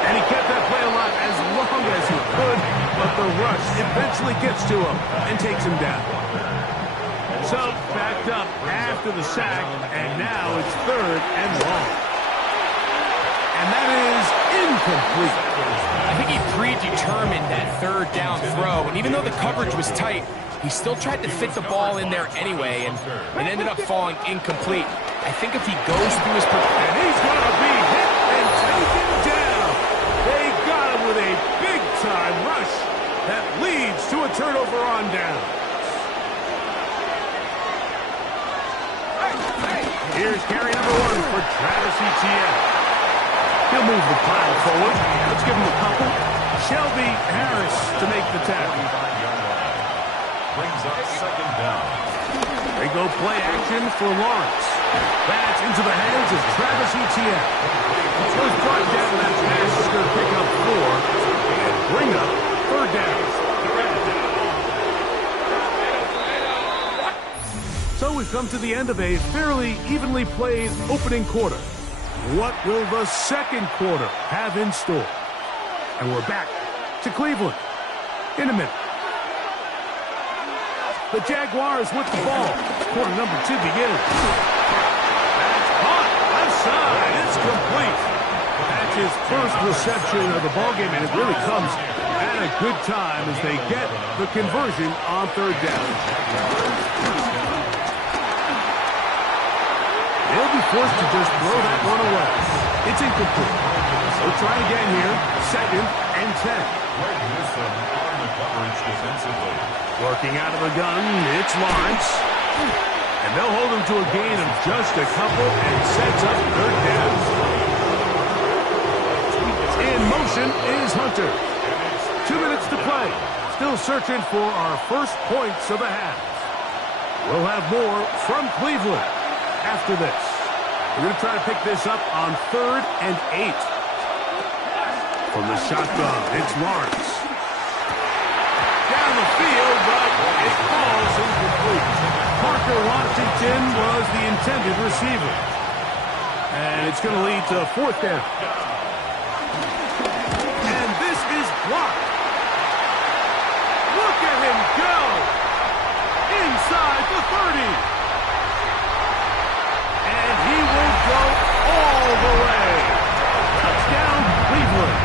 And he kept that play alive as long as he could, but the rush eventually gets to him and takes him down. So, backed up after the sack, and now it's third and long. And that is incomplete. I think he predetermined that third down throw, and even though the coverage was tight, he still tried to fit the ball in there anyway, and it ended up falling incomplete. I think if he goes through his... And he's going to be hit and taken down. They got him with a big-time rush that leads to a turnover on down. Here's carry number 1 for Travis Etienne. He'll move the pile forward. Let's give him a couple. Shelby Harris to make the tackle. Brings up second down. They go play action for Lawrence. That's into the hands of Travis Etienne. So he's brought down that pass. He's going to pick up 4 and bring up third down. So we've come to the end of a fairly evenly played opening quarter. What will the second quarter have in store? And we're back to Cleveland in a minute. The Jaguars with the ball. Quarter number 2 begins. That's caught. Left side. It's complete. That's his first reception of the ballgame, and it really comes at a good time as they get the conversion on third down. They'll be forced to just throw that one away. It's incomplete. We'll try again here. Second and 10. Working out of the gun, it's Lawrence. And they'll hold him to a gain of just a couple and sets up third down. In motion is Hunter. 2 minutes to play. Still searching for our first points of the half. We'll have more from Cleveland after this. We're going to try to pick this up on third and 8. From the shotgun, it's Lawrence. Down the field, but it falls incomplete. Parker Washington was the intended receiver. And it's going to lead to fourth down. And this is blocked. Look at him go. Inside the 30. And he will go all the way. Touchdown, Cleveland.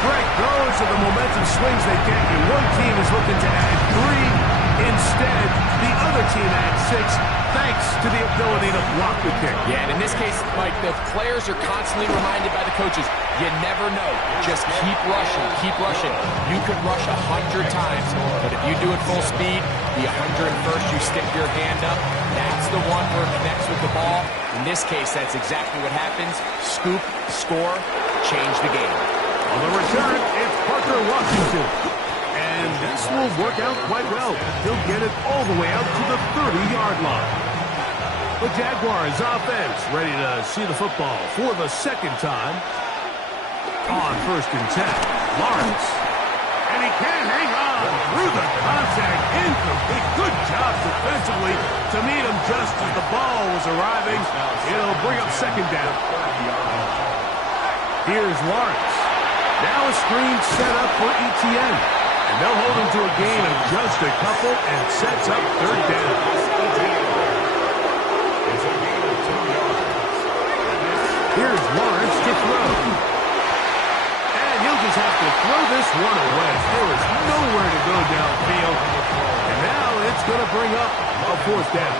Greg, those are the momentum swings they get you. One team is looking to add 3. Instead, the other team adds 6, thanks to the ability to block the kick. Yeah, and in this case, Mike, the players are constantly reminded by the coaches, you never know. Just keep rushing, keep rushing. You could rush 100 times, but if you do it full speed, the 101st, you stick your hand up. That's the one where it connects with the ball. In this case, that's exactly what happens. Scoop, score, change the game. On the return, it's Parker Washington. And this will work out quite well. He'll get it all the way out to the 30-yard line. The Jaguars offense ready to see the football for the second time. On first and 10, Lawrence. And he can't hang on through the contact. Incomplete. Good job defensively to meet him just as the ball was arriving. It'll bring up second down. Here's Lawrence. Now a screen set up for Etienne. And they'll hold him to a gain of just a couple and sets up third down. Here's Lawrence to throw. And he'll just have to throw this one away. There is nowhere to go downfield. And now it's going to bring up a fourth down.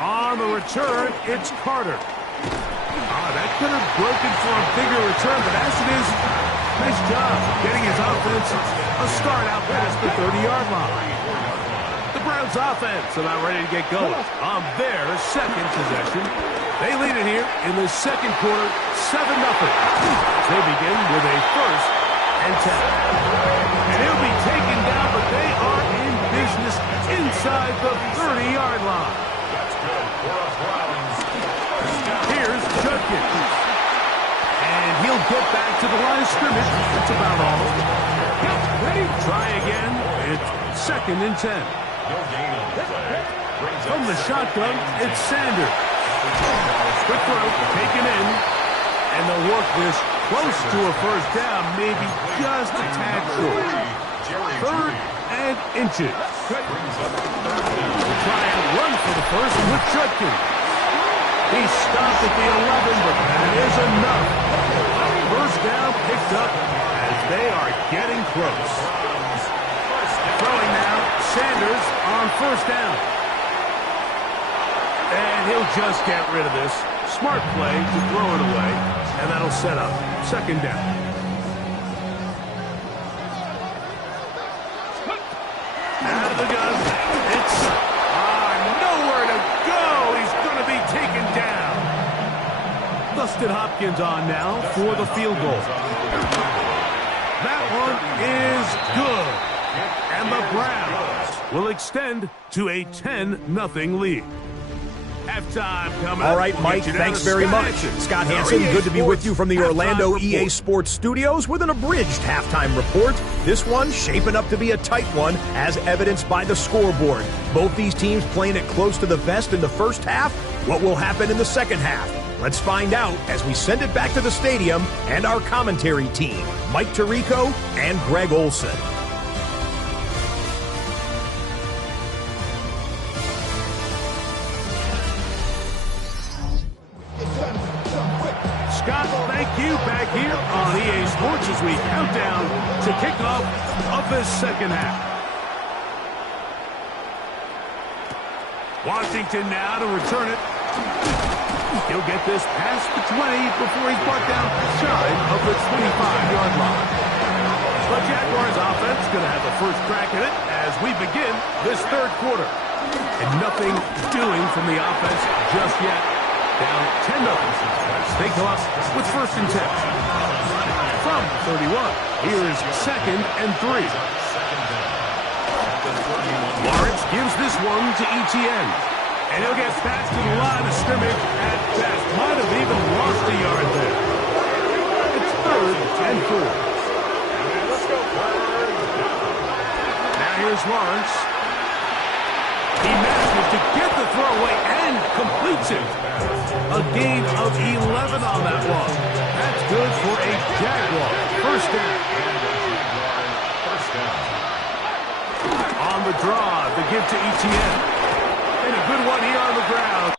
On the return, it's Carter. That could have broken for a bigger return, but as it is, nice job getting his offense a start out past the 30-yard line. The Browns offense about ready to get going on their second possession. They lead it here in the second quarter, 7-0. They begin with a 1st and 10. And he'll be taken down, but they are in business inside the 30-yard line. Here's Judkins. And he'll get back to the line of scrimmage. That's about all. Ready? Try again. It's 2nd and 10. From the shotgun, it's Sanders. Quick throw, taken in. And they'll work this close to a 1st down, maybe just a tad short. 3rd and inches. We'll try and run for the 1st with Judkins. He stopped at the 11, but that is enough. 1st down picked up as they are getting close. Throwing now, Sanders on 1st down. And he'll just get rid of this. Smart play to throw it away, and that'll set up 2nd down. Out of the gun. It's nowhere to go. He's going to be taken down. Dustin Hopkins on now for the field goal. That one is good. And the Browns will extend to a 10-0 lead. Halftime coming. All right, Mike, thanks very much. Scott Hanson, good to be with you from the Orlando EA Sports Studios with an abridged halftime report. This one shaping up to be a tight one, as evidenced by the scoreboard. Both these teams playing it close to the vest in the first half. What will happen in the second half? Let's find out as we send it back to the stadium and our commentary team, Mike Tirico and Greg Olson. Scott, thank you. Back here on EA Sports as we count down to kickoff of this second half. Washington now to return it. He'll get this past the 20 before he's brought down shy of the 25-yard line. The Jaguars offense going to have the first crack at it as we begin this 3rd quarter. And nothing doing from the offense just yet. Down 10-0. They come up with 1st and 10. From 31, here is 2nd and 3. Lawrence gives this one to Etienne. And he'll get past to the line of scrimmage at best. Might have even lost a yard there. It's 3rd and 4. Now here's Lawrence. He manages to get the throw away and completes it. A gain of 11 on that one. That's good for a Jaguar. 1st down. On the draw, the give to Etienne. And a good one here on the ground.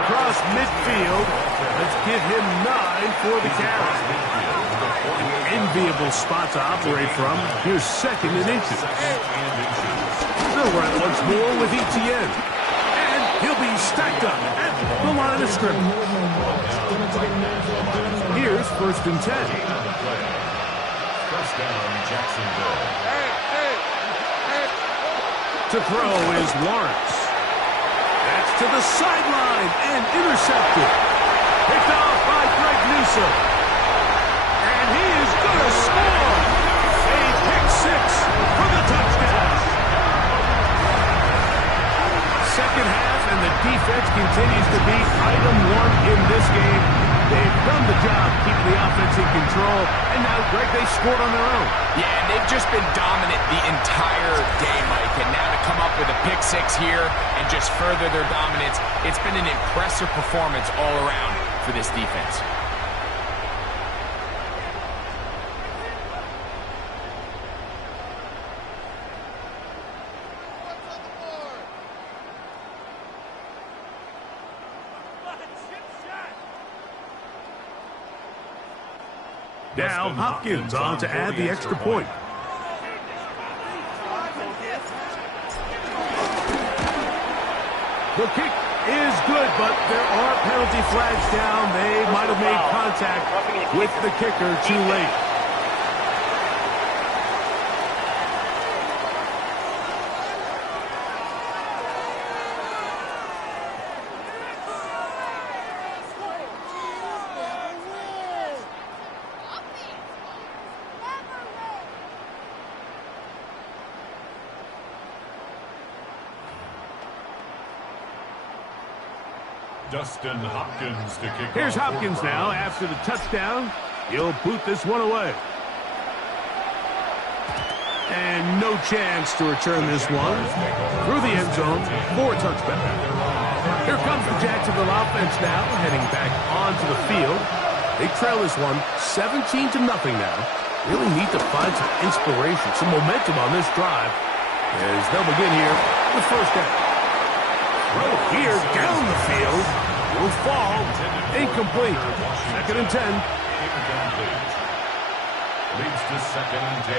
Across midfield. Let's give him 9 for the carry. Enviable spot to operate from. Here's 2nd and inches. They'll run once more with Etienne. And he'll be stacked up at the line of scrimmage. Here's 1st and 10. First down, Jacksonville. To throw is Lawrence. That's to the sideline and intercepted. Picked off by Greg Newsome. And he is going to score. A pick six for the touchdown. Second half, and the defense continues to be item one in this game. They've done the job keeping the offense in control, and now, Greg, they scored on their own. Yeah, and they've just been dominant the entire day, Mike. And now to come up with a pick six here and just further their dominance, it's been an impressive performance all around for this defense. Now Hopkins on to add the extra point. The kick is good, but there are penalty flags down. They might have made contact with the kicker too late. Dustin Hopkins to kick off. Here's Hopkins now after the touchdown. He'll boot this one away. And no chance to return this one through the end zone for a touchback. Here comes the Jacksonville offense now, heading back onto the field. They trail this one 17-0 now. Really need to find some inspiration, some momentum on this drive as they'll begin here with first down. Throw here down the field will fall incomplete. Second and 10. Incomplete. Leads to second and 10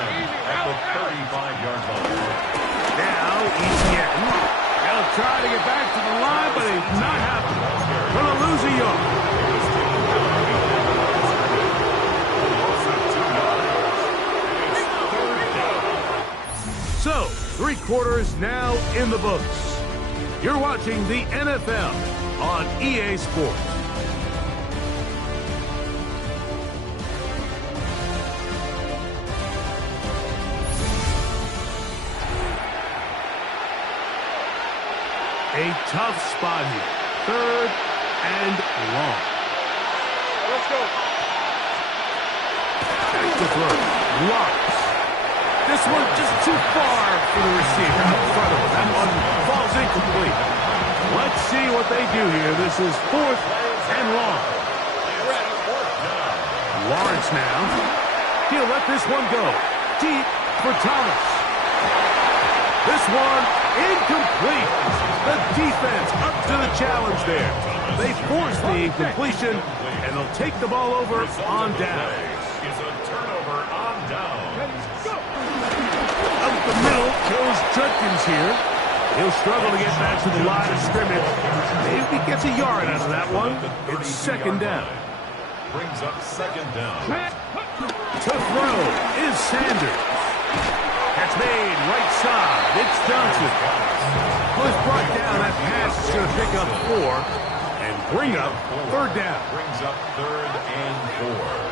at the 35-yard line. Now ETN. They'll try to get back to the line, but it's not happening. Gonna lose a yard. So, 3 quarters now in the books. You're watching the NFL on EA Sports. A tough spot here. Third and long. Let's go. Back to throw. Locks. This one just too far for the receiver out in front of him. That one falls incomplete. Let's see what they do here. This is 4th and long. Lawrence now. He'll let this one go. Deep for Thomas. This one incomplete. The defense up to the challenge there. They force the incompletion, and they'll take the ball over on down. Is a turnover on down. Up the middle goes Judkins here. He'll struggle to get back to the line of scrimmage. Maybe he gets a yard out of that one. It's second down. Brings up second down. To throw is Sanders. That's made right side. It's Johnson. Was brought down. That pass is going to pick up 4 and bring up third down. Brings up third and 4.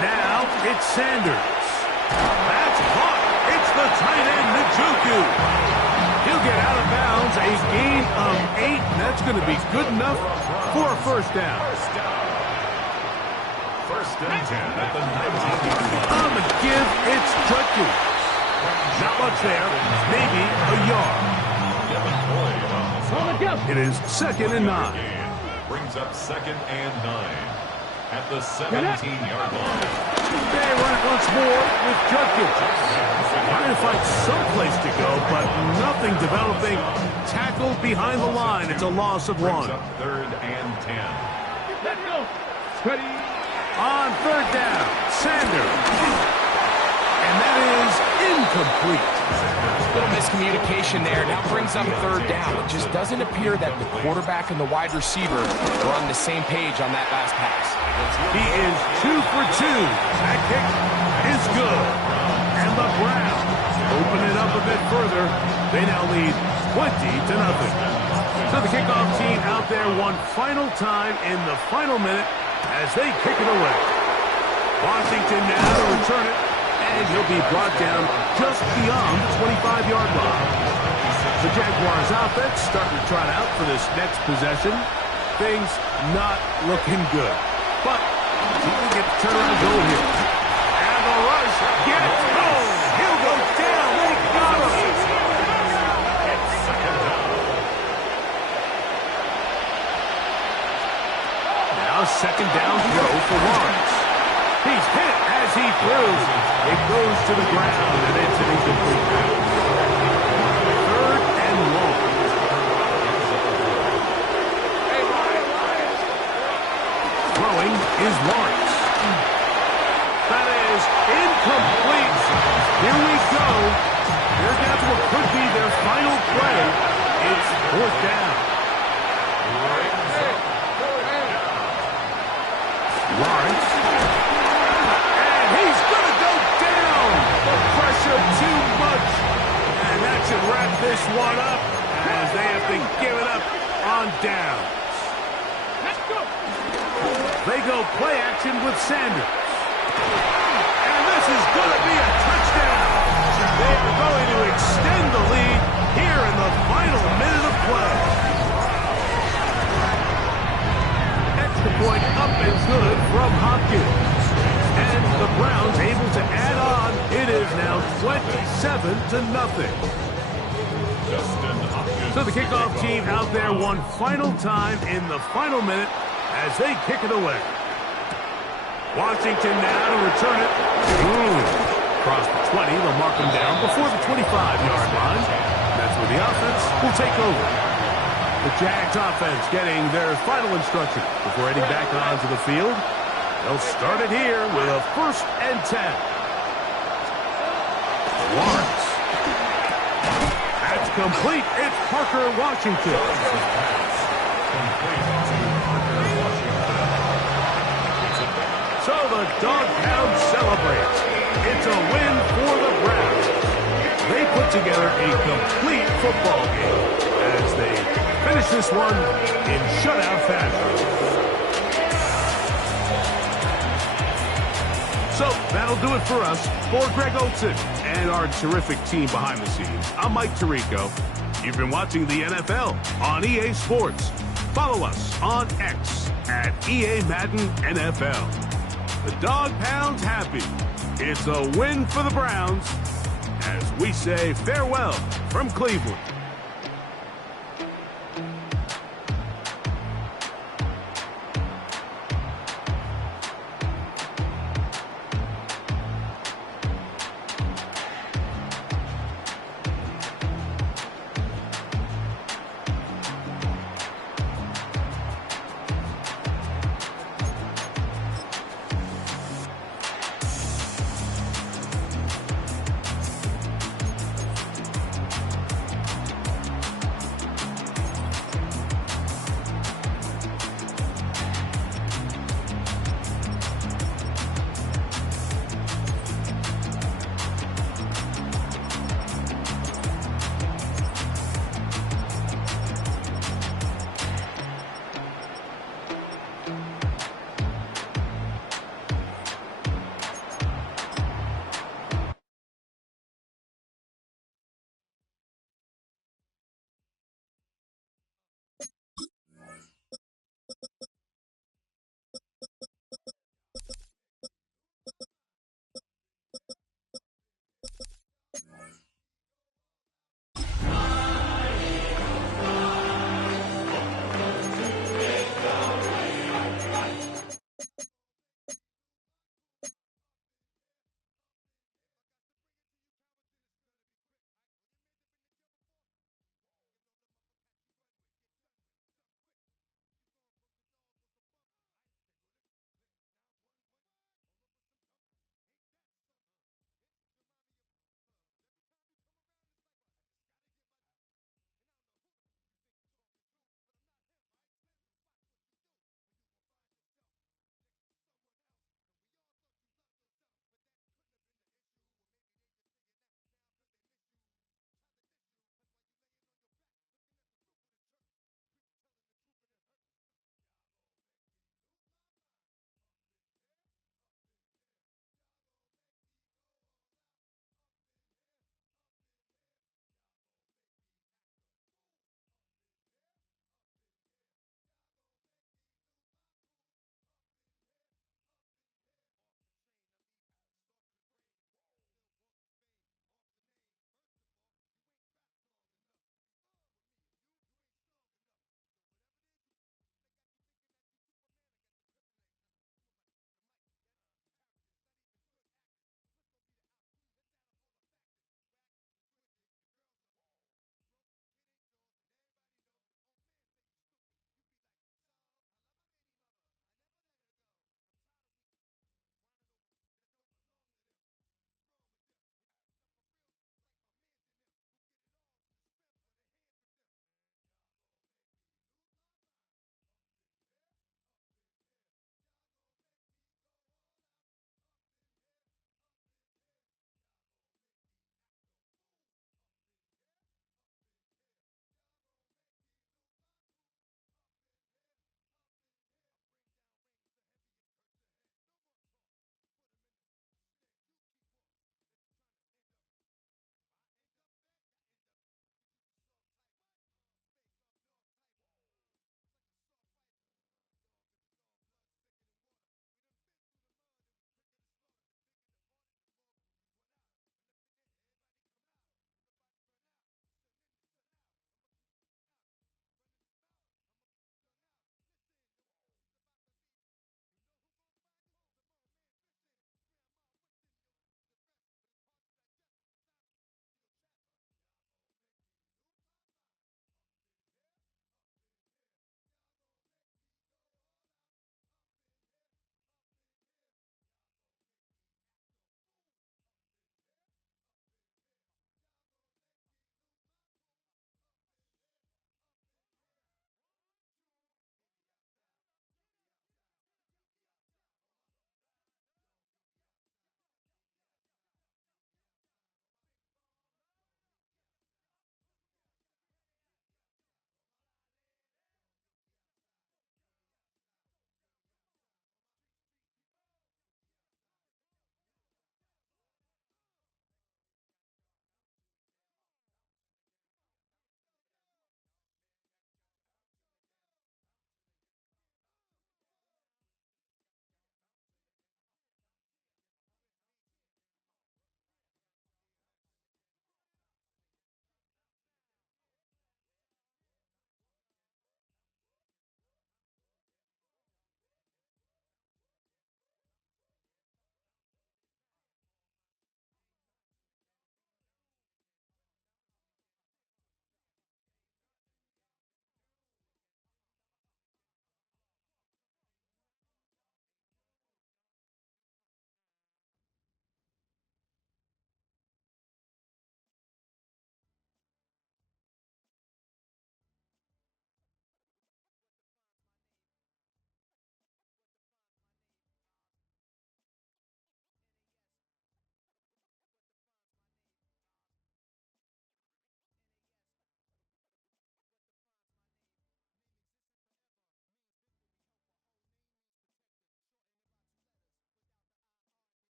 Now it's Sanders. That's caught. It's the tight end, Njoku. He'll get out of bounds. A gain of 8. And that's going to be good enough for a first down. First and 10 at the 19-yard line. On the give, it's Judkins. Not much there. Maybe a yard. It is second and 9. Brings up second and 9 at the 17-yard line. They run it once more with Judkins. Trying to find some place to go, but nothing developing. Tackled behind the line. It's a loss of 1. Brings up third and 10. Let's go. Ready. On third down, Sanders. And that is incomplete. Little miscommunication there. Now brings up third down. It just doesn't appear that the quarterback and the wide receiver were on the same page on that last pass. He is too for two. That kick is good. And the Browns open it up a bit further. They now lead 20-0. So the kickoff team out there one final time in the final minute as they kick it away. Washington now to return it, and he'll be brought down just beyond the 25-yard line. The Jaguars offense starting to trot out for this next possession. Things not looking good. But he can get the turnaround goal here. And the rush gets home. He'll go down. They got him. Now second down throw for Lawrence. He's hit as he throws. It goes to the ground, and it's an incomplete pass. Third and long. Throwing is Lawrence. That is incomplete. Here we go. They're down to what could be their final play. It's fourth down. Lawrence. And he's going to go down. The pressure too much. And that should wrap this one up as they have to give it up on downs. They go play action with Sanders. And this is going to be a touchdown. They are going to extend the lead here in the final minute of play. Extra point up and good from Hopkins. And the Browns able to add on. It is now 27-0. So the kickoff team out there one final time in the final minute as they kick it away. Washington now to return it. Across the 20, they'll mark them down before the 25-yard line. That's where the offense will take over. The Jags offense getting their final instruction before heading back onto the field. They'll start it here with a 1st and 10. Lawrence. That's complete. It's Parker Washington. So the Dog Pound celebrates. It's a win for the Browns. They put together a complete football game as they finish this one in shutout fashion. So that'll do it for us. For Greg Olsen and our terrific team behind the scenes, I'm Mike Tirico. You've been watching the NFL on EA Sports. Follow us on X at EA Madden NFL. The Dog Pound's happy. It's a win for the Browns as we say farewell from Cleveland.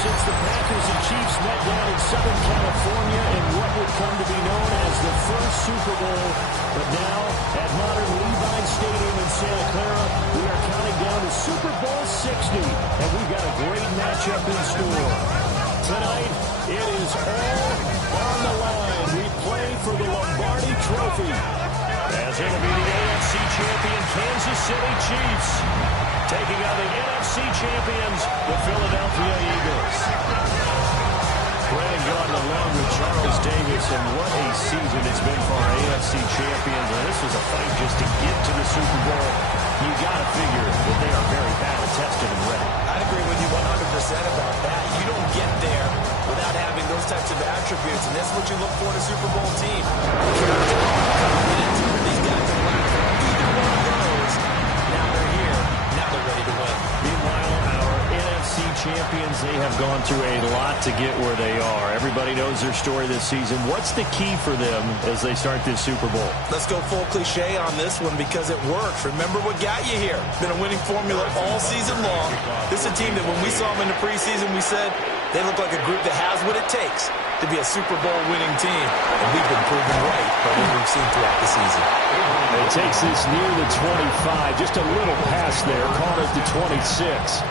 since the Packers and Chiefs met down in Southern California in what would come to be known as the first Super Bowl. But now, at modern Levi Stadium in Santa Clara, we are counting down to Super Bowl 60, and we've got a great matchup in store. Tonight, it is all on the line. We play for the Lombardi Trophy, as it'll be the AFC champion Kansas City Chiefs taking on the NFC champions, the Philadelphia Eagles. Brandon Gaudin along with Charles Davis, and what a season it's been for our AFC champions. And this was a fight just to get to the Super Bowl. You got to figure that they are very battle-tested and ready. I agree with you 100% about that. You don't get there without having those types of attributes, and that's what you look for in a Super Bowl team. Character, confidence, these guys are lacking either one of those. Now they're here. Now they're ready to win. Meanwhile, our NFC champions, they have gone through a lot to get where they are. Everybody knows their story this season. What's the key for them as they start this Super Bowl? Let's go full cliche on this one because it works. Remember what got you here. Been a winning formula all season long. This is a team that when we saw them in the preseason, we said they look like a group that has what it takes to be a Super Bowl winning team. And we've been proven right by what we've seen throughout the season. It takes this near the 25. Just a little pass there. Call it the 26.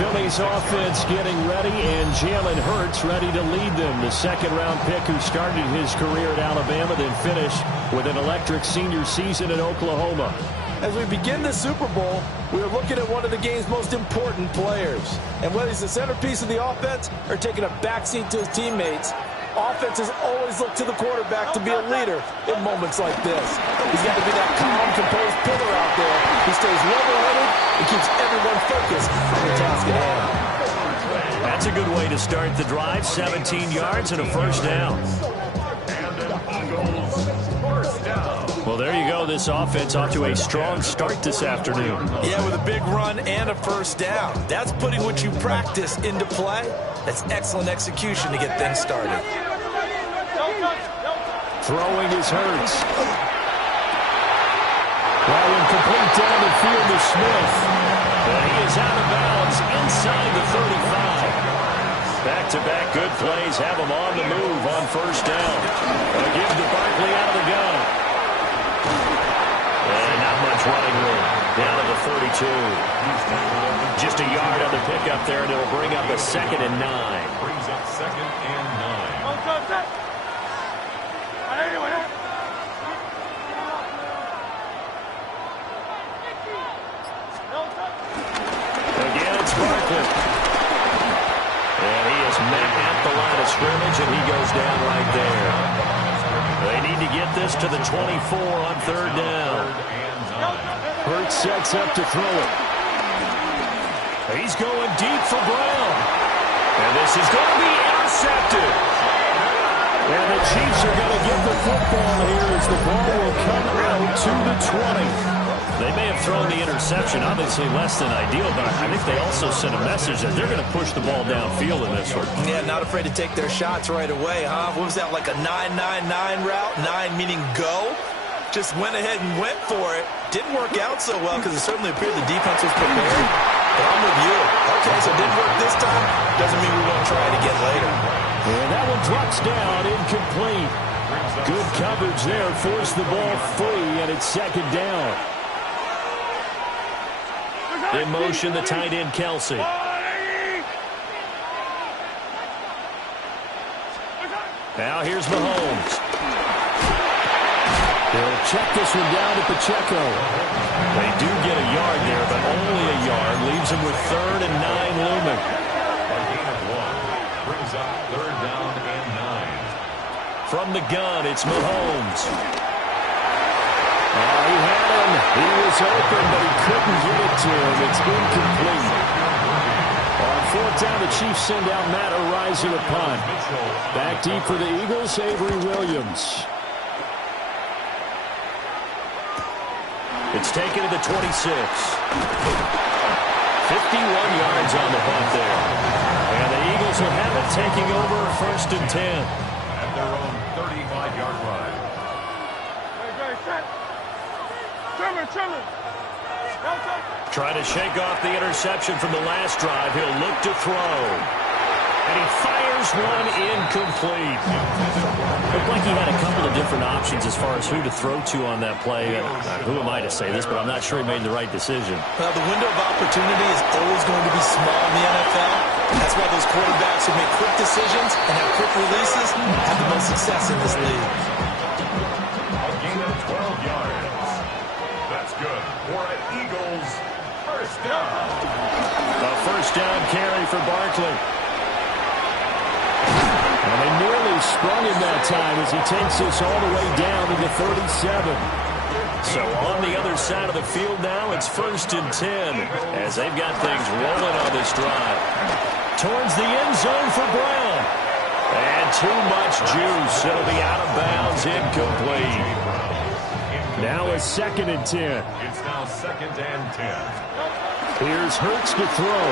Philly's offense getting ready, and Jalen Hurts ready to lead them. The second-round pick who started his career at Alabama, then finished with an electric senior season at Oklahoma. As we begin the Super Bowl, we are looking at one of the game's most important players. And whether he's the centerpiece of the offense or taking a backseat to his teammates, offenses always look to the quarterback to be a leader in moments like this. He's got to be that calm, composed pillar out there who stays level-headed and keeps everyone focused on the task at hand. That's a good way to start the drive. 17 yards and a first down. Well, there you go. This offense off to a strong start this afternoon. Yeah, with a big run and a first down. That's putting what you practice into play. That's excellent execution to get things started. Throwing is Hurts. Well, incomplete down the field to Smith. But he is out of bounds inside the 35. Back-to-back good plays have him on the move on first down. They'll give to Barkley out of the gun. And not much running room. Down to the 32. Just a yard on the pickup there, and it'll bring up a 2nd and 9. Brings up 2nd and 9. Again, it's Barkley. And he is met at the line of scrimmage, and he goes down right there. They need to get this to the 24 on third down. Hurts sets up to throw it. He's going deep for Brown. And this is going to be intercepted. And the Chiefs are going to get the football here as the ball will come out to the 20. They may have thrown the interception, obviously less than ideal, but I think they also sent a message that they're going to push the ball downfield in this one. Yeah, not afraid to take their shots right away, huh? What was that, like a 9-9-9 route? 9 meaning go? Just went ahead and went for it. Didn't work out so well because it certainly appeared the defense was prepared. But I'm with you. Okay, so it didn't work this time. Doesn't mean we won't try it again later. And that one drops down, incomplete. Good coverage there, forced the ball free, and it's 2nd down. In motion, the tight end, Kelsey. Now here's Mahomes. They'll check this one down to Pacheco. They do get a yard there, but only a yard. Leaves them with 3rd and 9 looming. A gain of 1. Brings up 3rd down and 9. From the gun, it's Mahomes. He had him. He was open, but he couldn't get it to him. It's incomplete. On 4th down, the Chiefs send out Matt Araiza to punt. Back deep for the Eagles, Avery Williams. It's taken to the 26. 51 yards on the punt there. And the Eagles will have it, taking over 1st and 10. At their own 35-yard line. Trying to shake off the interception from the last drive. He'll look to throw. And he fires one incomplete. Looked like he had a couple of different options as far as who to throw to on that play. Who am I to say this, but I'm not sure he made the right decision. Well, the window of opportunity is always going to be small in the NFL. That's why those quarterbacks who make quick decisions and have quick releases have the most success in this league. A gain of 12 yards. That's good for an Eagles first down. A first down carry for Barkley. And they nearly sprung him that time as he takes this all the way down to the 37. So on the other side of the field now, it's 1st and 10 as they've got things rolling on this drive. Towards the end zone for Brown. And too much juice. It'll be out of bounds, incomplete. Now a 2nd and 10. It's now 2nd and 10. Here's Hurts to throw.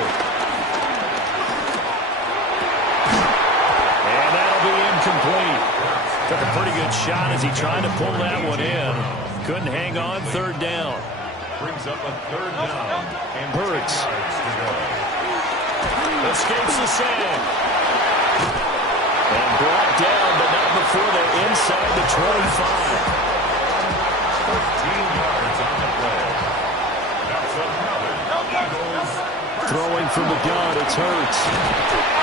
And that'll be incomplete. Took a pretty good shot as he tried to pull that one in. Couldn't hang on, 3rd down. Brings up a 3rd down. And Hurts escapes the sack. And brought down, but not before they're inside the 25. 13 yards on the play. That's another Eagles. Throwing from the gun, it's Hurts.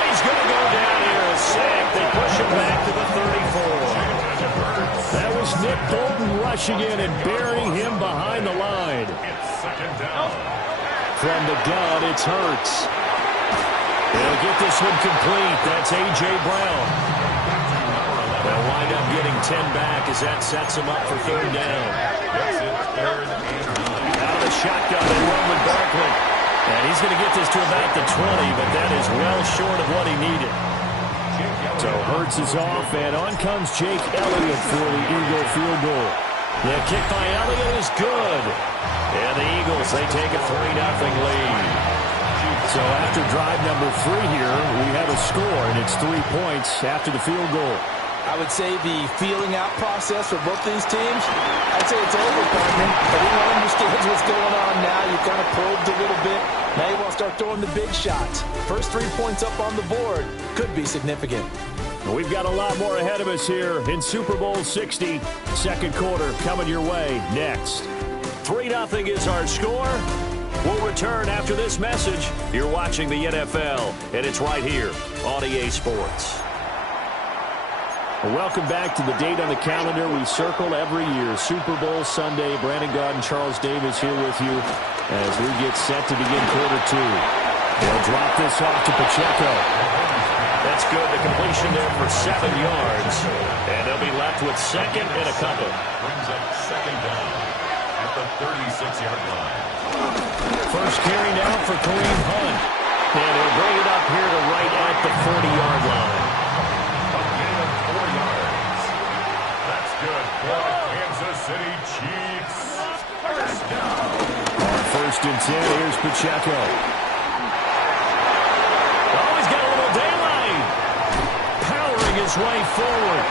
He's going to go down here, a sack. They push him back to the 34. That was Nick Bolton rushing in and burying him behind the line. It's 2nd down. From the gun, it's Hurts. He'll get this one complete. That's A.J. Brown. They'll wind up getting 10 back as that sets him up for 3rd down. Out of the shotgun, they run with Barkley. And he's going to get this to about the 20, but that is well short of what he needed. So Hurts is off, and on comes Jake Elliott for the Eagle field goal. The kick by Elliott is good. And the Eagles, they take a 3-0 lead. So after drive number 3 here, we have a score, and it's 3 points after the field goal. I would say the feeling out process for both these teams, I'd say it's over, partner. Everyone understands what's going on now. You kind of probed a little bit. Now you want to start throwing the big shots. First 3 points up on the board could be significant. We've got a lot more ahead of us here in Super Bowl 60. 2nd quarter coming your way next. 3-0 is our score. We'll return after this message. You're watching the NFL, and it's right here on EA Sports. Welcome back to the date on the calendar we circle every year, Super Bowl Sunday. Brandon Gaud and Charles Davis here with you as we get set to begin quarter 2. They'll drop this off to Pacheco. That's good. The completion there for 7 yards. And they'll be left with 2nd and a couple. Brings up 2nd down at the 36-yard line. First carry now for Kareem Hunt. And he'll bring it up here to right at the 40-yard line. A gain of 4 yards. That's good for the Kansas City Chiefs. First down. On 1st and 10, here's Pacheco. Oh, he's got a little daylight. Powering his way forward.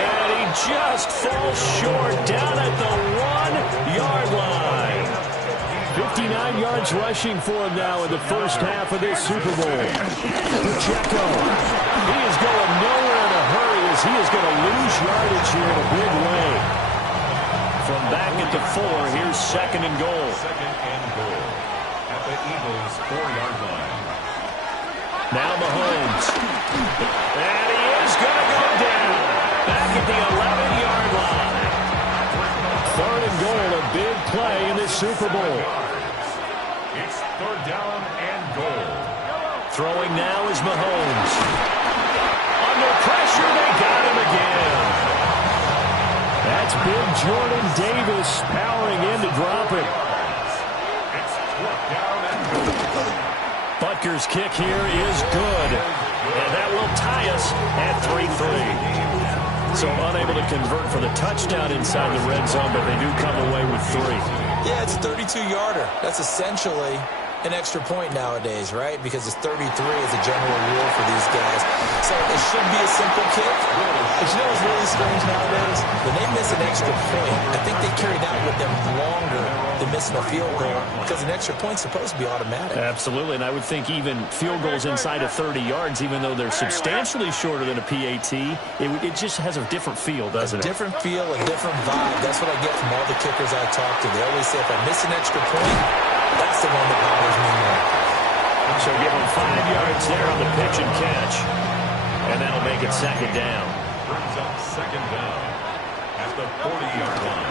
And he just falls short down at the 1-yard line. 59 yards rushing for him now in the first half of this Super Bowl. Pacheco, he is going nowhere in a hurry as he is going to lose yardage here in a big way. From back at the 4, here's 2nd and goal. 2nd and goal at the Eagles' 4-yard line. Now Mahomes. And he is going to go down. Back at the 11-yard line. 3rd and goal, a big play in this Super Bowl. It's 3rd down and goal. Throwing now is Mahomes. Under pressure, they got him again. That's big Jordan Davis powering in to drop it. It's 4th down and goal. Butker's kick here is good. And that will tie us at 3-3. So unable to convert for the touchdown inside the red zone, but they do come away with 3. Yeah, it's a 32-yarder. That's essentially an extra point nowadays, right? Because it's 33 is a general rule for these guys. So it should be a simple kick. But you know what's really strange nowadays? When they miss an extra point, I think they carry that with them longer than missing a field goal because an extra point's supposed to be automatic. Absolutely, and I would think even field goals inside of 30 yards, even though they're substantially shorter than a PAT, it just has a different feel, doesn't it? A different feel, a different vibe. That's what I get from all the kickers I talk to. They always say if I miss an extra point, that's the one that bothers me more. So give them 5 yards there on the pitch and catch, and that'll make it second down. Brings up second down at the 40-yard line.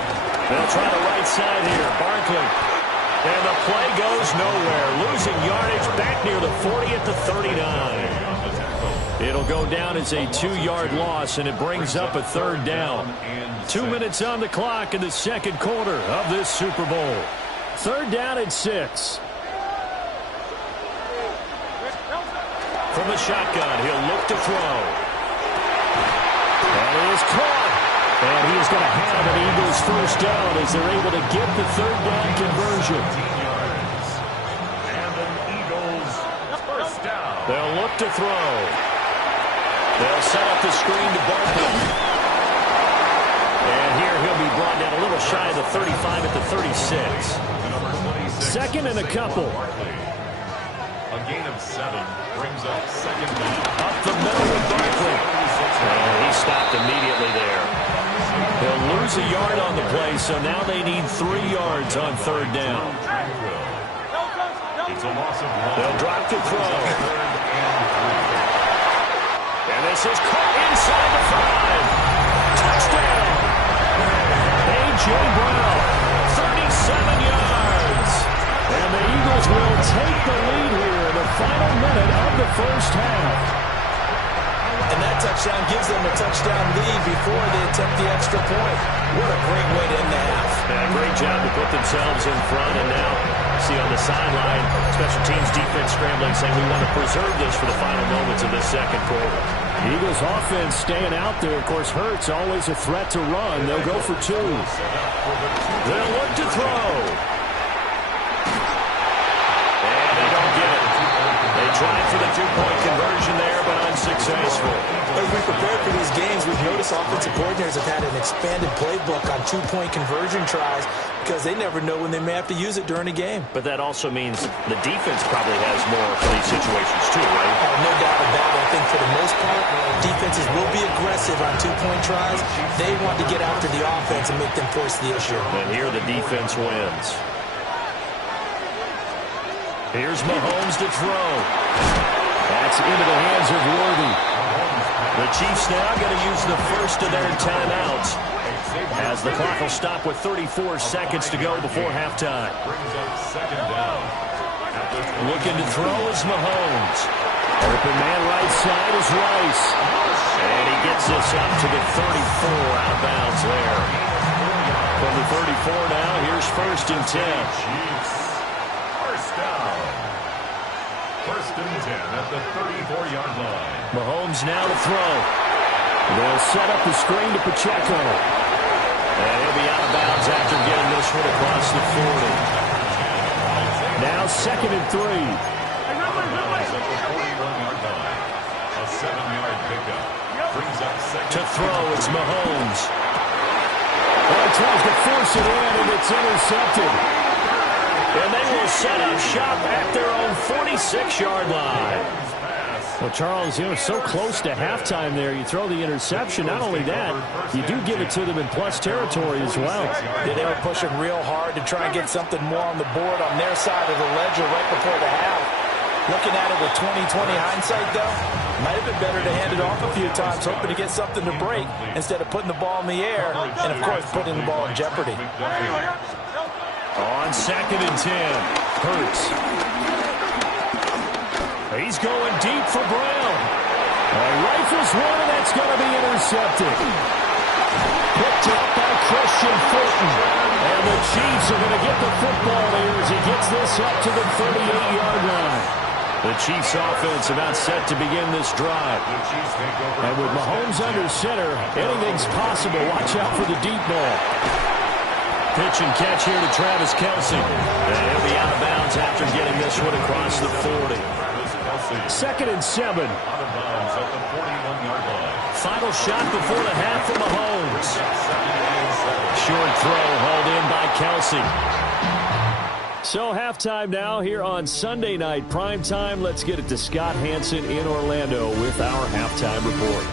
They'll try the right side here. Barkley. And the play goes nowhere. Losing yardage back near the 40 at the 39. It'll go down as a 2-yard loss, and it brings up a third down. 2 minutes on the clock in the second quarter of this Super Bowl. Third down and 6. From the shotgun, he'll look to throw. That is caught. And he is going to have an Eagles first down as they're able to get the third down conversion. And an Eagles first down. They'll look to throw. They'll set up the screen to Barkley. And here he'll be brought down a little shy of the 35 at the 36. Second and a couple. A gain of 7 brings up second down. Up the middle with Barkley. And he stopped immediately there. They'll lose a yard on the play, so now they need 3 yards on third down. It's a loss of 1. They'll drop to throw. And this is caught inside the 5. Touchdown. A.J. Brown, 37 yards. And the Eagles will take the lead here in the final minute of the first half. And that touchdown gives them a touchdown lead before they attempt the extra point. What a great way to end the half. Yeah, great job to put themselves in front. And now, see on the sideline, special teams defense scrambling, saying we want to preserve this for the final moments of this second quarter. Eagles offense staying out there. Of course, Hurts always a threat to run. They'll go for 2. They'll look to throw. And they don't get it. They tried for the 2-point conversion there, but unsuccessful. As we prepare for these games, we've noticed offensive coordinators have had an expanded playbook on 2-point conversion tries because they never know when they may have to use it during a game. But that also means the defense probably has more for these situations too, right? No doubt about it. I think for the most part, defenses will be aggressive on 2-point tries. They want to get after the offense and make them force the issue. And here the defense wins. Here's Mahomes to throw. That's into the hands of Worthy. The Chiefs now going to use the first of their timeouts as the clock will stop with 34 seconds to go before halftime. Looking to throw is Mahomes. Open man right side is Rice. And he gets this up to the 34 out of bounds there. From the 34 now, here's first and 10. First and 10 at the 34-yard line. Mahomes now to throw. They'll set up the screen to Pacheco. And he'll be out of bounds after getting this one across the 40. Now second and 3. A 7-yard pickup. Brings up second. To throw, it's Mahomes. Well, he tries to force it in, and it's intercepted. And they will set up shop at their own 46-yard line. Well, Charles, so close to halftime there. You throw the interception. Not only that, you do give it to them in plus territory as well. Yeah, they were pushing real hard to try and get something more on the board on their side of the ledger right before the half. Looking at it with 20/20 hindsight, though, might have been better to hand it off a few times, hoping to get something to break instead of putting the ball in the air and, of course, putting the ball in jeopardy. On second and 10, Hurts. He's going deep for Brown. Rifles one, and that's going to be intercepted. Picked up by Christian Fulton. And the Chiefs are going to get the football here as he gets this up to the 38-yard line. The Chiefs offense about set to begin this drive. And with Mahomes under center, anything's possible. Watch out for the deep ball. Pitch and catch here to Travis Kelce. And he'll be out of bounds after getting this one across the 40. 2nd and 7. Final shot before the half for Mahomes. Short throw hauled in by Kelsey. So halftime now here on Sunday night primetime. Let's get it to Scott Hanson in Orlando with our halftime report.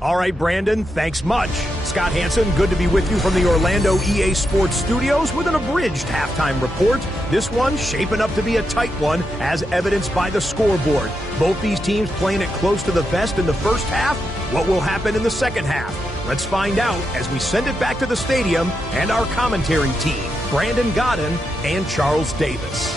All right, Brandon, thanks much. Scott Hanson, good to be with you from the Orlando EA Sports Studios with an abridged halftime report. This one shaping up to be a tight one, as evidenced by the scoreboard. Both these teams playing it close to the vest in the first half. What will happen in the second half? Let's find out as we send it back to the stadium and our commentary team, Brandon Godden and Charles Davis.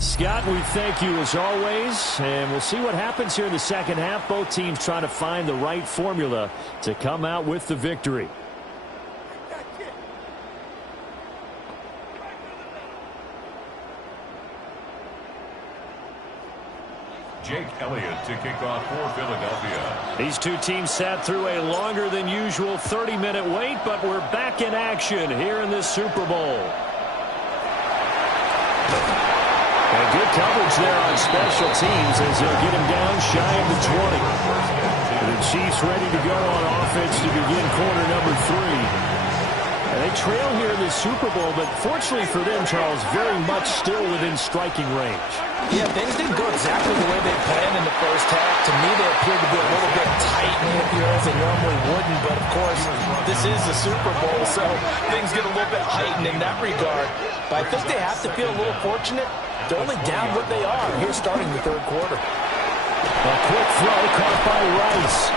Scott, we thank you as always, and we'll see what happens here in the second half. Both teams trying to find the right formula to come out with the victory. Jake Elliott to kick off for Philadelphia. These two teams sat through a longer than usual 30-minute wait, but we're back in action here in this Super Bowl. And good coverage there on special teams as they'll get him down shy of the 20. And the Chiefs ready to go on offense to begin quarter number 3. And they trail here in the Super Bowl, but fortunately for them, Charles, very much still within striking range. Yeah, things didn't go exactly the way they planned in the first half. To me, they appeared to be a little bit tight in here as they normally wouldn't. But, of course, this is the Super Bowl, so things get a little bit heightened in that regard. But I think they have to feel a little fortunate. They're only down what they are here starting the third quarter. A quick throw caught by Rice.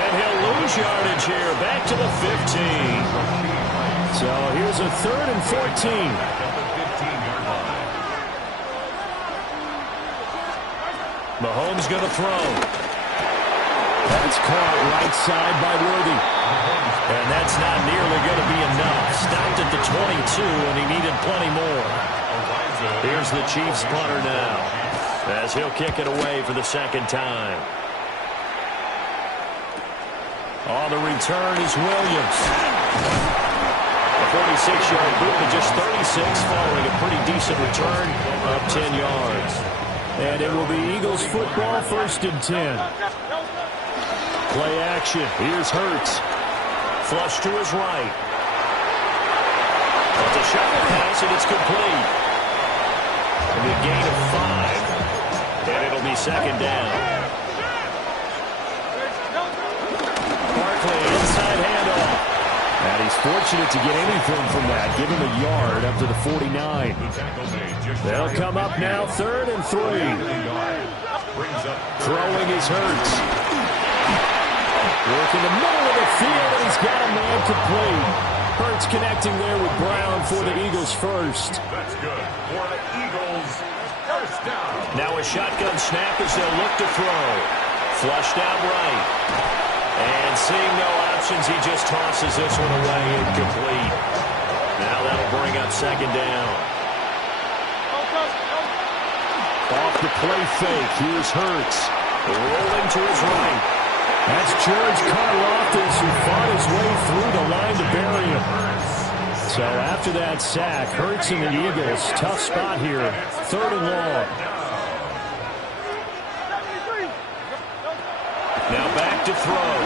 And he'll lose yardage here. Back to the 15. So here's a 3rd and 14. Mahomes going to throw. That's caught right side by Worthy. And that's not nearly going to be enough. Stopped at the 22, and he needed plenty more. Here's the Chiefs punter now, as he'll kick it away for the second time. On the return is Williams. A 46-yard boot to just 36 following a pretty decent return of 10 yards. And it will be Eagles football, 1st and 10. Play action. Here's Hurts. Flush to his right. It's a shuffle pass, and it's complete. And a gain of 5. And it'll be second down. Barkley, inside handoff. And he's fortunate to get anything from that. Give him a yard up to the 49. They'll come up now, 3rd and 3. Throwing is Hurts. Working the middle of the field, and he's got a man complete. Hurts connecting there with Brown for the Eagles first. That's good for the Eagles. First down. Now a shotgun snap as they'll look to throw. Flushed out right. And seeing no options, he just tosses this one away, incomplete. Now that'll bring up second down. Off the play fake, here's Hurts. Rolling to his right. That's George Karlaftis, who fought his way through the line to bury him. So after that sack, Hurts and the Eagles, tough spot here, 3rd and long. Now back to throw.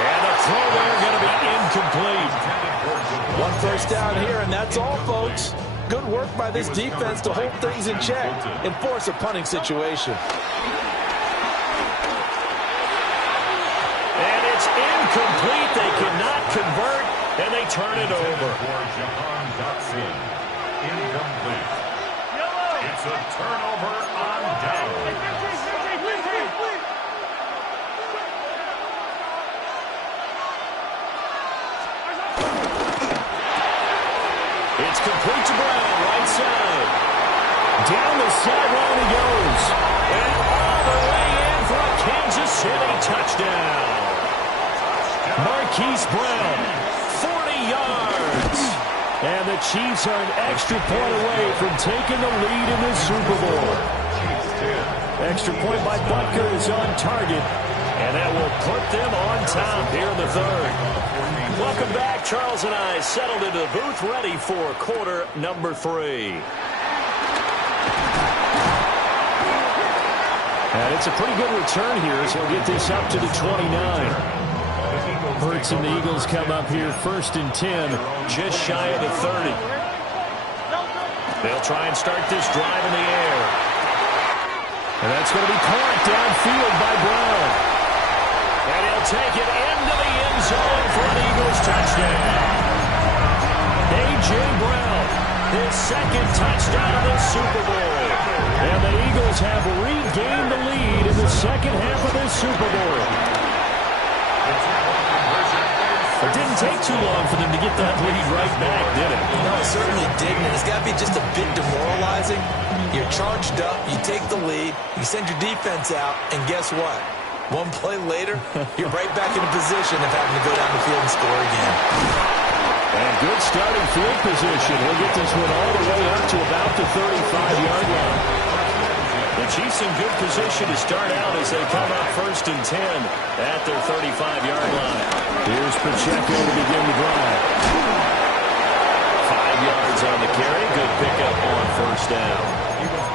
And the throw there going to be incomplete. 1 first down here, and that's all, folks. Good work by this defense to hold things in check and force a punting situation. And it's incomplete. They cannot convert, and they turn it over. Incomplete. It's a turnover on down. It's complete to Brown, right side. Down the sideline he goes. And all the way in for a Kansas City touchdown. Marquise Brown, 40 yards. And the Chiefs are an extra point away from taking the lead in the Super Bowl. Extra point by Butker is on target. And that will put them on top here in the third. Welcome back. Charles and I settled into the booth, ready for quarter number 3. And it's a pretty good return here, so we'll get this up to the 29. Hurts and the Eagles come up here 1st and 10, just shy of the 30. They'll try and start this drive in the air. And that's going to be caught downfield by Brown. And he'll take it into the end zone for an Eagles touchdown. A.J. Brown, his 2nd touchdown of the Super Bowl. And the Eagles have regained the lead in the second half of this Super Bowl. It didn't take too long for them to get that lead right back, did it? No, it certainly didn't. It's got to be just a bit demoralizing. You're charged up, you take the lead, you send your defense out, and guess what? One play later, you're right back in a position of having to go down the field and score again. And good starting field position. He'll get this one all the way up to about the 35-yard line. The Chiefs in good position to start out as they come up 1st and 10 at their 35-yard line. Here's Pacheco to begin the drive. 5 yards on the carry. Good pickup on 1st down.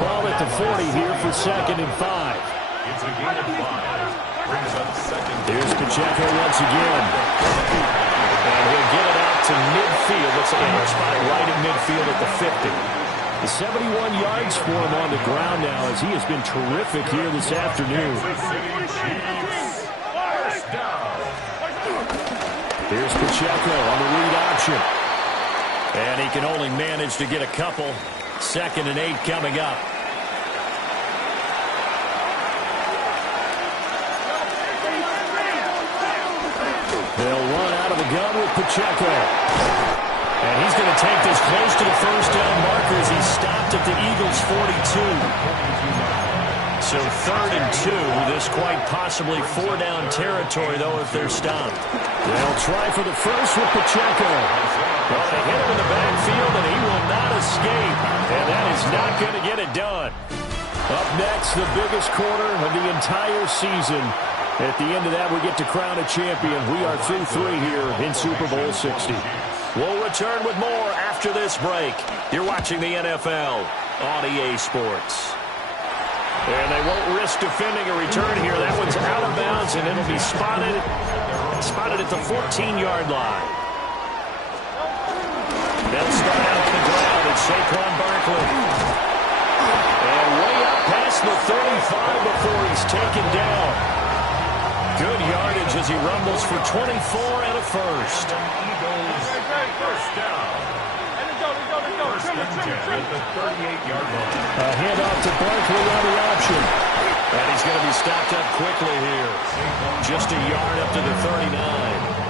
Ball at the 40 here for 2nd and 5. It's a gain of 5. Brings up 2nd. Here's Pacheco once again. And he'll get it out to midfield. Looks like a spot right in midfield at the 50. The 71 yards for him on the ground now as he has been terrific here this afternoon. Here's Pacheco on the read option. And he can only manage to get a couple. 2nd and 8 coming up. They'll run out of the gun with Pacheco. And he's going to take this close to the 1st down marker as he stopped at the Eagles' 42. So 3rd and 2. This quite possibly 4-down territory, though, if they're stopped. They'll try for the first with Pacheco. Well, they hit him in the backfield, and he will not escape. And that is not going to get it done. Up next, the biggest quarter of the entire season. At the end of that, we get to crown a champion. We are through 3 here in Super Bowl 60. We'll return with more after this break. You're watching the NFL on EA Sports. And they won't risk defending a return here. That one's out of bounds, and it'll be spotted at the 14-yard line. They'll start out on the ground. It's Saquon Barkley. And way up past the 35 before he's taken down. Good yardage as he rumbles for 24 and a first. Eagles, 1st down. 1st and 10 at the 38-yard line. A handoff to Barkley on the option. And he's going to be stopped up quickly here. Just a yard up to the 39.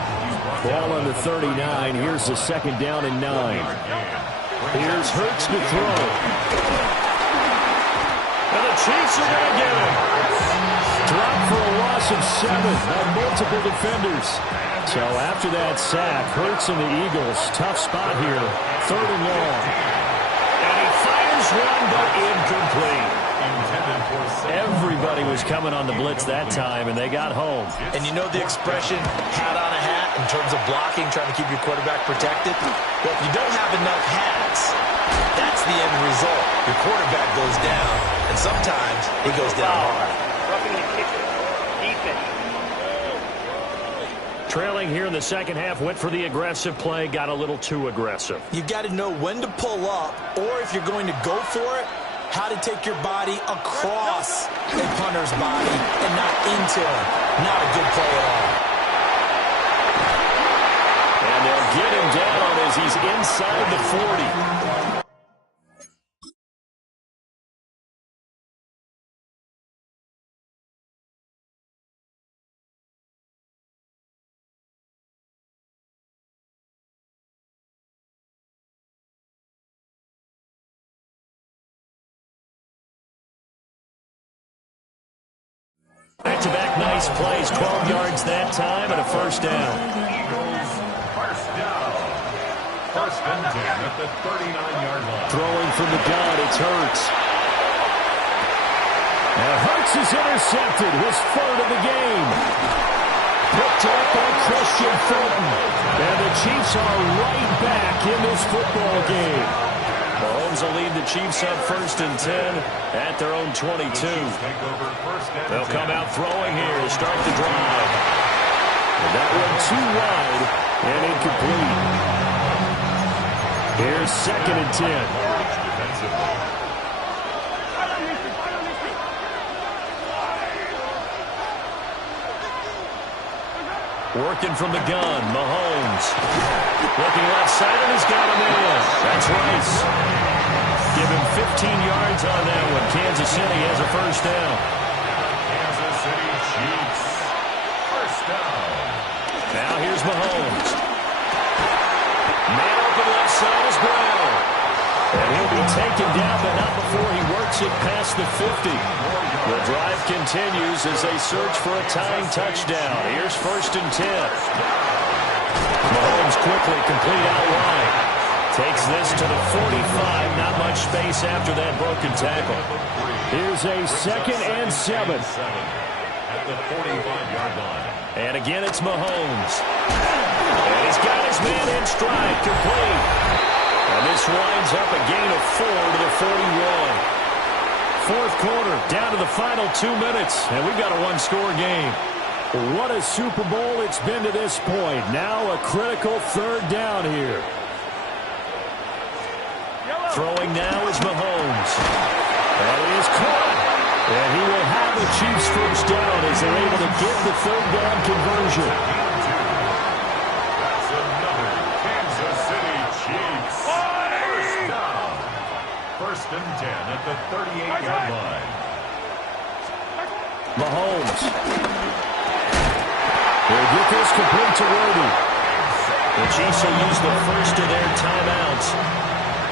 Ball on the 39. Here's the 2nd down and 9. Here's Hurts to throw. And the Chiefs are going to get him. Dropped for a loss of 7 on multiple defenders. So after that sack, Hurts and the Eagles, tough spot here. 3rd and long. And he fires one, but incomplete. Everybody was coming on the blitz that time, and they got home. And you know the expression, hat on a hat, in terms of blocking, trying to keep your quarterback protected? Well, if you don't have enough hats, that's the end result. Your quarterback goes down, and sometimes he goes down hard. Trailing here in the second half, went for the aggressive play, got a little too aggressive. You got to know when to pull up, or if you're going to go for it, how to take your body across a punter's body and not into him. Not a good play at all. And they'll get him down as he's inside the 40. Back-to-back nice plays, 12 yards that time, and a 1st down. Eagles, 1st down. 1st and 10 at the 39-yard line. Throwing from the gun, it's Hurts. Now Hurts is intercepted, his third of the game. Picked up by Christian Fulton. And the Chiefs are right back in this football game. Mahomes will lead the Chiefs up 1st and 10 at their own 22. They'll come out throwing here to start the drive. And that one too wide and incomplete. Here's 2nd and 10. Working from the gun, Mahomes. Looking left side, and he's got him in. That's Rice. Give him 15 yards on that one. Kansas City has a first down. Kansas City Chiefs. First down. Now here's Mahomes. Man open left side is Brown. And he'll be taken down, but not before he works it past the 50. The drive continues as they search for a tying touchdown. Here's 1st and 10. Mahomes quickly complete out wide. Takes this to the 45. Not much space after that broken tackle. Here's a 2nd and 7. At the 45-yard line. And again, it's Mahomes. And he's got his man in stride, complete. And this winds up a gain of 4 to the 41. 4th quarter, down to the final 2 minutes, and we've got a one-score game. What a Super Bowl it's been to this point. Now a critical 3rd down here. Throwing now is Mahomes. That is caught. And he will have the Chiefs first down as they're able to get the 3rd down conversion. That's another Kansas City Chiefs. First down. 1st and 10 at the 38-yard line. Mahomes. They'll get this complete to Worthy. The Chiefs will use the first of their timeouts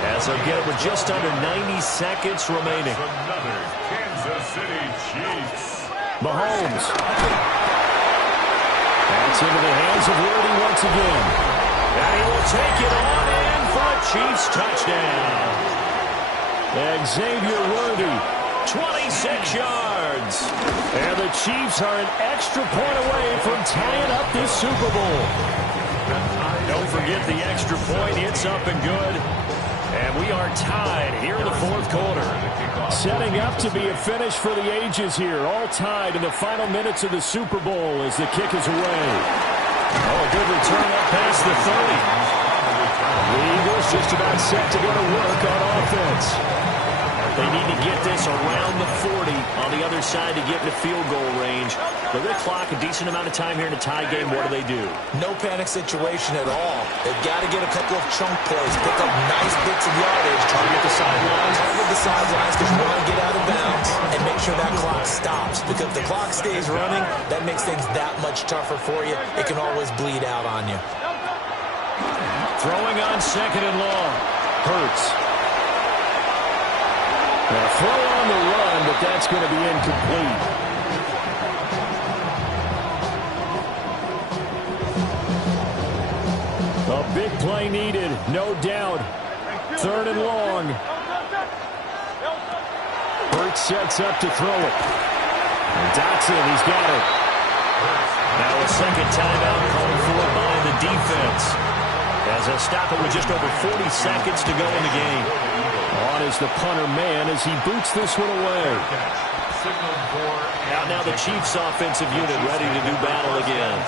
as they'll get it with just under 90 seconds remaining. That's another Kansas City Chiefs. Mahomes. That's into the hands of Worthy once again. And he will take it on in for a Chiefs touchdown. Xavier Worthy, 26 yards. And the Chiefs are an extra point away from tying up this Super Bowl. Don't forget the extra point. It's up and good. And we are tied here in the 4th quarter. Setting up to be a finish for the ages here. All tied in the final minutes of the Super Bowl as the kick is away. Oh, a good return up past the 30. The Eagles just about set to go to work on offense. They need to get this around the 40 on the other side to get into field goal range. They're going to clock a decent amount of time here in a tie game. What do? No panic situation at all. They've got to get a couple of chunk plays, pick up nice bits of yardage, target the sidelines because you want to get out of bounds and make sure that clock stops. Because if the clock stays running, that makes things that much tougher for you. It can always bleed out on you. Throwing on 2nd and long. Hurts. Now throw on the run, but that's going to be incomplete. A big play needed, no doubt. 3rd and long. Hurts sets up to throw it. And Dotson, he's got it. Now a 2nd timeout called for by the defense. As they'll stop it with just over 40 seconds to go in the game. On is the punter man as he boots this one away. Out now the Chiefs offensive unit ready to do battle again.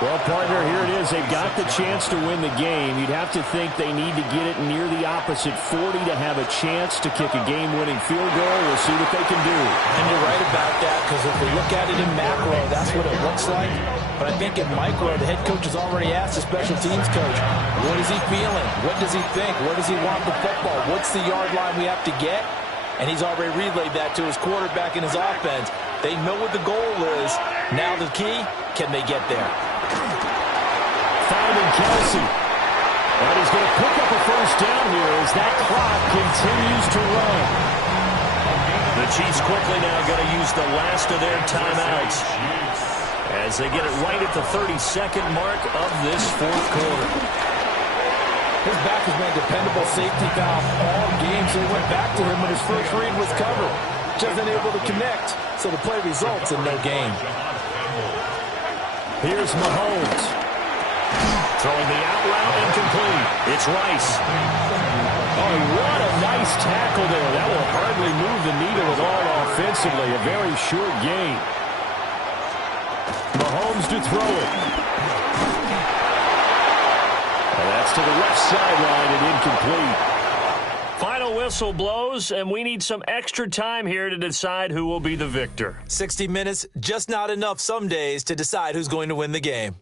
Well, partner, here it is. They've got the chance to win the game. You'd have to think they need to get it near the opposite 40 to have a chance to kick a game-winning field goal. We'll see what they can do. And you're right about that, because if we look at it in macro, that's what it looks like. But I think in micro, the head coach has already asked the special teams coach, what is he feeling? What does he think? Where does he want the football? What's the yard line we have to get? And he's already relayed that to his quarterback and his offense. They know what the goal is. Now the key, can they get there? Finding Kelsey. And he's going to pick up a first down here as that clock continues to run. The Chiefs quickly now going to use the last of their timeouts as they get it right at the 32nd mark of this 4th quarter. His back has been a dependable safety valve all game, so he went back to him when his first read was covered. Just unable to connect. So the play results in no gain. Here's Mahomes. Throwing the out route incomplete. It's Rice. Oh, what a nice tackle there. That will hardly move the needle at all offensively. A very short gain. Mahomes to throw it. And that's to the left sideline and incomplete. Final whistle blows, and we need some extra time here to decide who will be the victor. 60 minutes, just not enough some days to decide who's going to win the game.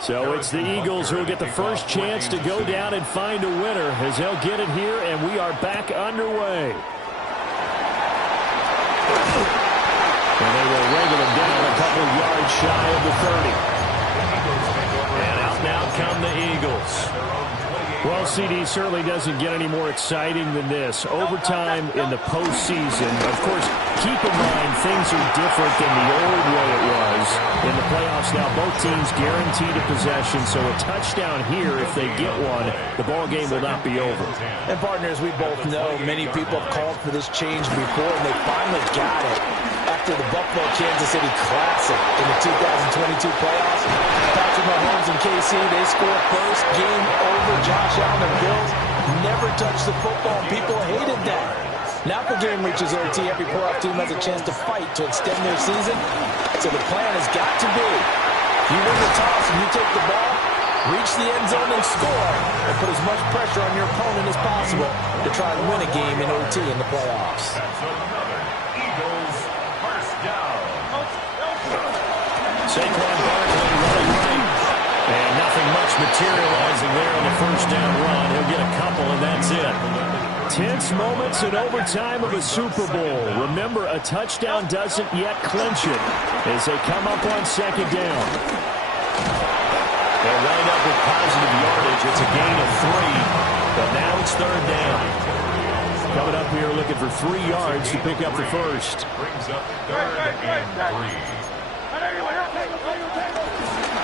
So it's the Eagles who will get the first chance to go down and find a winner as they'll get it here, and we are back underway. And they will wrangle them down a couple of yards shy of the 30. And out now come the Eagles. Well, CD certainly doesn't get any more exciting than this. Overtime in the postseason. Of course, keep in mind things are different than the old way it was. In the playoffs now, both teams guaranteed a possession, so a touchdown here, if they get one, the ball game will not be over. And partners, we both know many people have called for this change before, and they finally got it after the Buffalo-Kansas City Classic in the 2022 playoffs. Patrick Mahomes and KC, they scored first, game over. Josh Allen and Bills never touched the football, and people hated that. Now if the game reaches OT, every playoff team has a chance to fight to extend their season. So the plan has got to be, you win the toss and you take the ball, reach the end zone and score, and put as much pressure on your opponent as possible to try and win a game in OT in the playoffs. Eagles first down. Saquon Barkley running right. And nothing much materializing there on the first down run. He'll get a couple, and that's it. Tense moments in overtime of a Super Bowl. Remember, a touchdown doesn't yet clinch it as they come up on second down. They'll wind up with positive yardage. It's a gain of 3, but now it's third down. Coming up here looking for 3 yards to pick up the first. Brings up third and 3.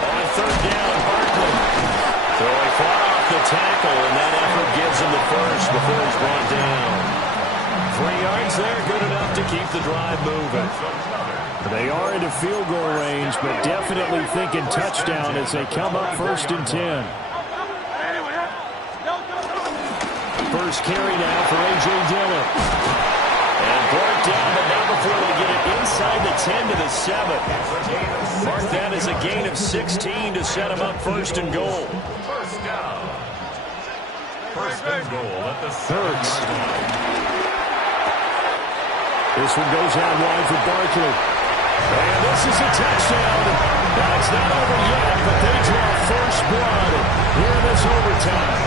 On third down, Barkley. So he fought off the tackle, and that effort gives him the first before he's brought down. 3 yards there, good enough to keep the drive moving. They are into field goal range, but definitely thinking touchdown as they come up first and 10. First carry now for A.J. Dillon. And brought down, but not before they get it inside the 10 to the 7. Mark that as a gain of 16 to set him up first and goal. First down. First and goal at the Hurts. This one goes out wide for Barkley. And this is a touchdown. That's not over yet, but they draw first blood here in this overtime.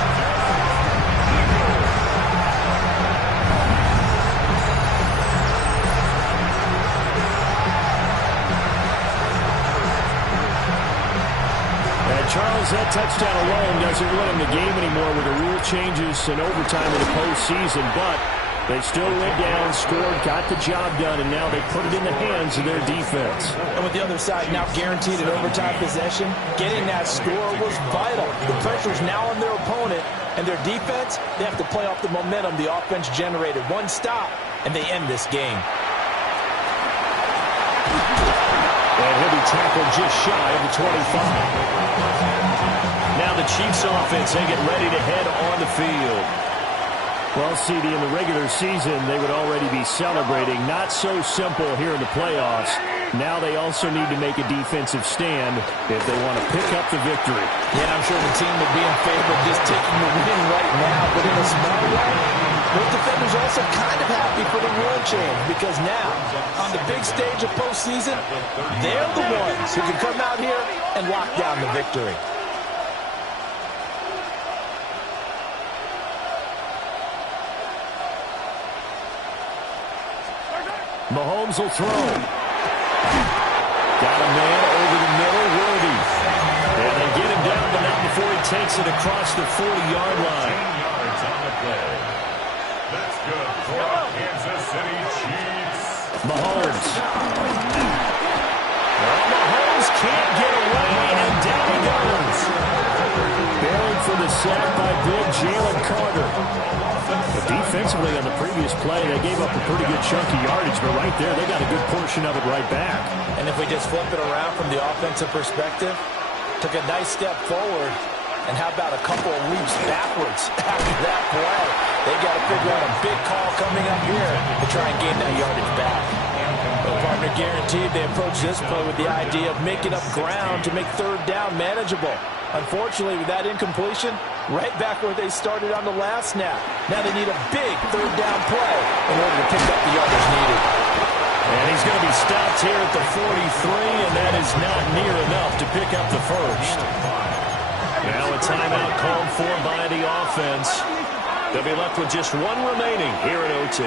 Charles, that touchdown alone doesn't win them the game anymore with the rule changes and overtime in the postseason, but they still went down, scored, got the job done, and now they put it in the hands of their defense. And with the other side now guaranteed an overtime possession, getting that score was vital. The pressure's now on their opponent, and their defense, they have to play off the momentum the offense generated. One stop, and they end this game. And he'll be tackled just shy of the 25. Now the Chiefs offense, they get ready to head on the field. Well, CD, in the regular season, they would already be celebrating. Not so simple here in the playoffs. Now they also need to make a defensive stand if they want to pick up the victory. Yeah, I'm sure the team would be in favor of just taking the win right now, but in a small way, Those defenders are also kind of happy for the rule change because now, on the big stage of postseason, they're the ones who can come out here and lock down the victory. Mahomes will throw. Got a man over the middle, Worthy. And they get him down, but not before he takes it across the 40-yard line. 10 yards on the play. That's good for Kansas City Chiefs. Mahomes. Well, Mahomes can't get away, and down he goes. Bailing for the sack by big Jalen Carter. But defensively on the previous play, they gave up a pretty good chunk of yardage, but right there, they got a good portion of it right back. And if we just flip it around from the offensive perspective, took a nice step forward, and how about a couple of leaps backwards after that play? They got to figure out a big call coming up here to try and gain that yardage back. But partner guaranteed they approach this play with the idea of making up ground to make third down manageable. Unfortunately, with that incompletion, right back where they started on the last snap. Now they need a big third down play in order to pick up the yardage needed. And he's going to be stopped here at the 43, and that is not near enough to pick up the first. Now a timeout called for by the offense. They'll be left with just one remaining here at OT.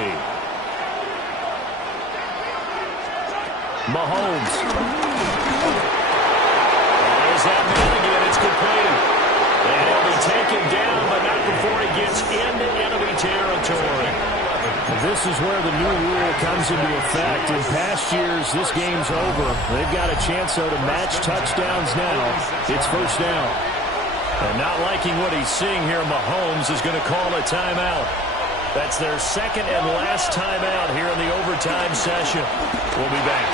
Mahomes. There's that man again. It's complete. And he'll be taken down, but not before he gets into enemy territory. This is where the new rule comes into effect. In past years, this game's over. They've got a chance, though, to match touchdowns now. It's first down. And not liking what he's seeing here, Mahomes is going to call a timeout. That's their second and last timeout here in the overtime session. We'll be back.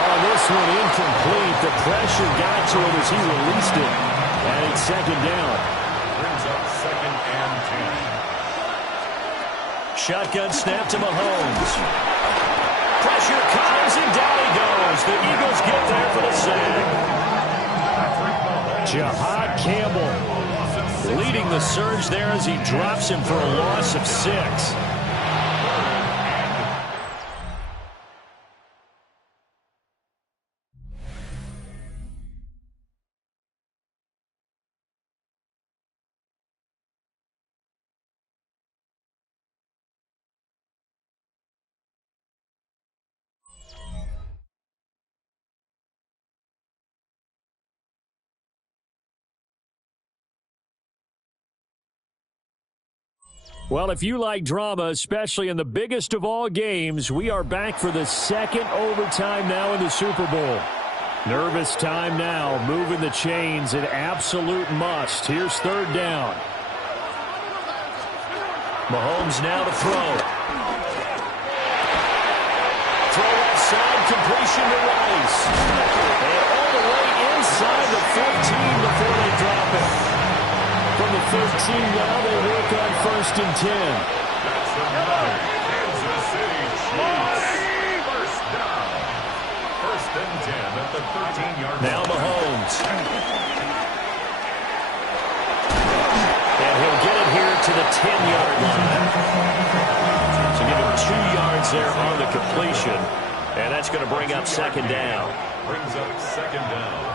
Oh, this one incomplete. The pressure got to him as he released it. And it's second down. Brings up second and 10. Shotgun snap to Mahomes. Pressure comes and down he goes. The Eagles get there for the sack. Jahad Campbell leading the surge there as he drops him for a loss of 6. Well, if you like drama, especially in the biggest of all games, we are back for the second overtime now in the Super Bowl. Nervous time now, moving the chains, an absolute must. Here's third down. Mahomes now to throw. Throw outside, completion to Rice. And all the way inside the 15 before they drop it. From the 13 now, they work on first and 10. That's another Kansas City Chiefs. First down. First and 10 at the 13-yard line. Now Mahomes. And he'll get it here to the 10-yard line. So give him 2 yards there on the completion. And that's going to bring up second down. Brings up second down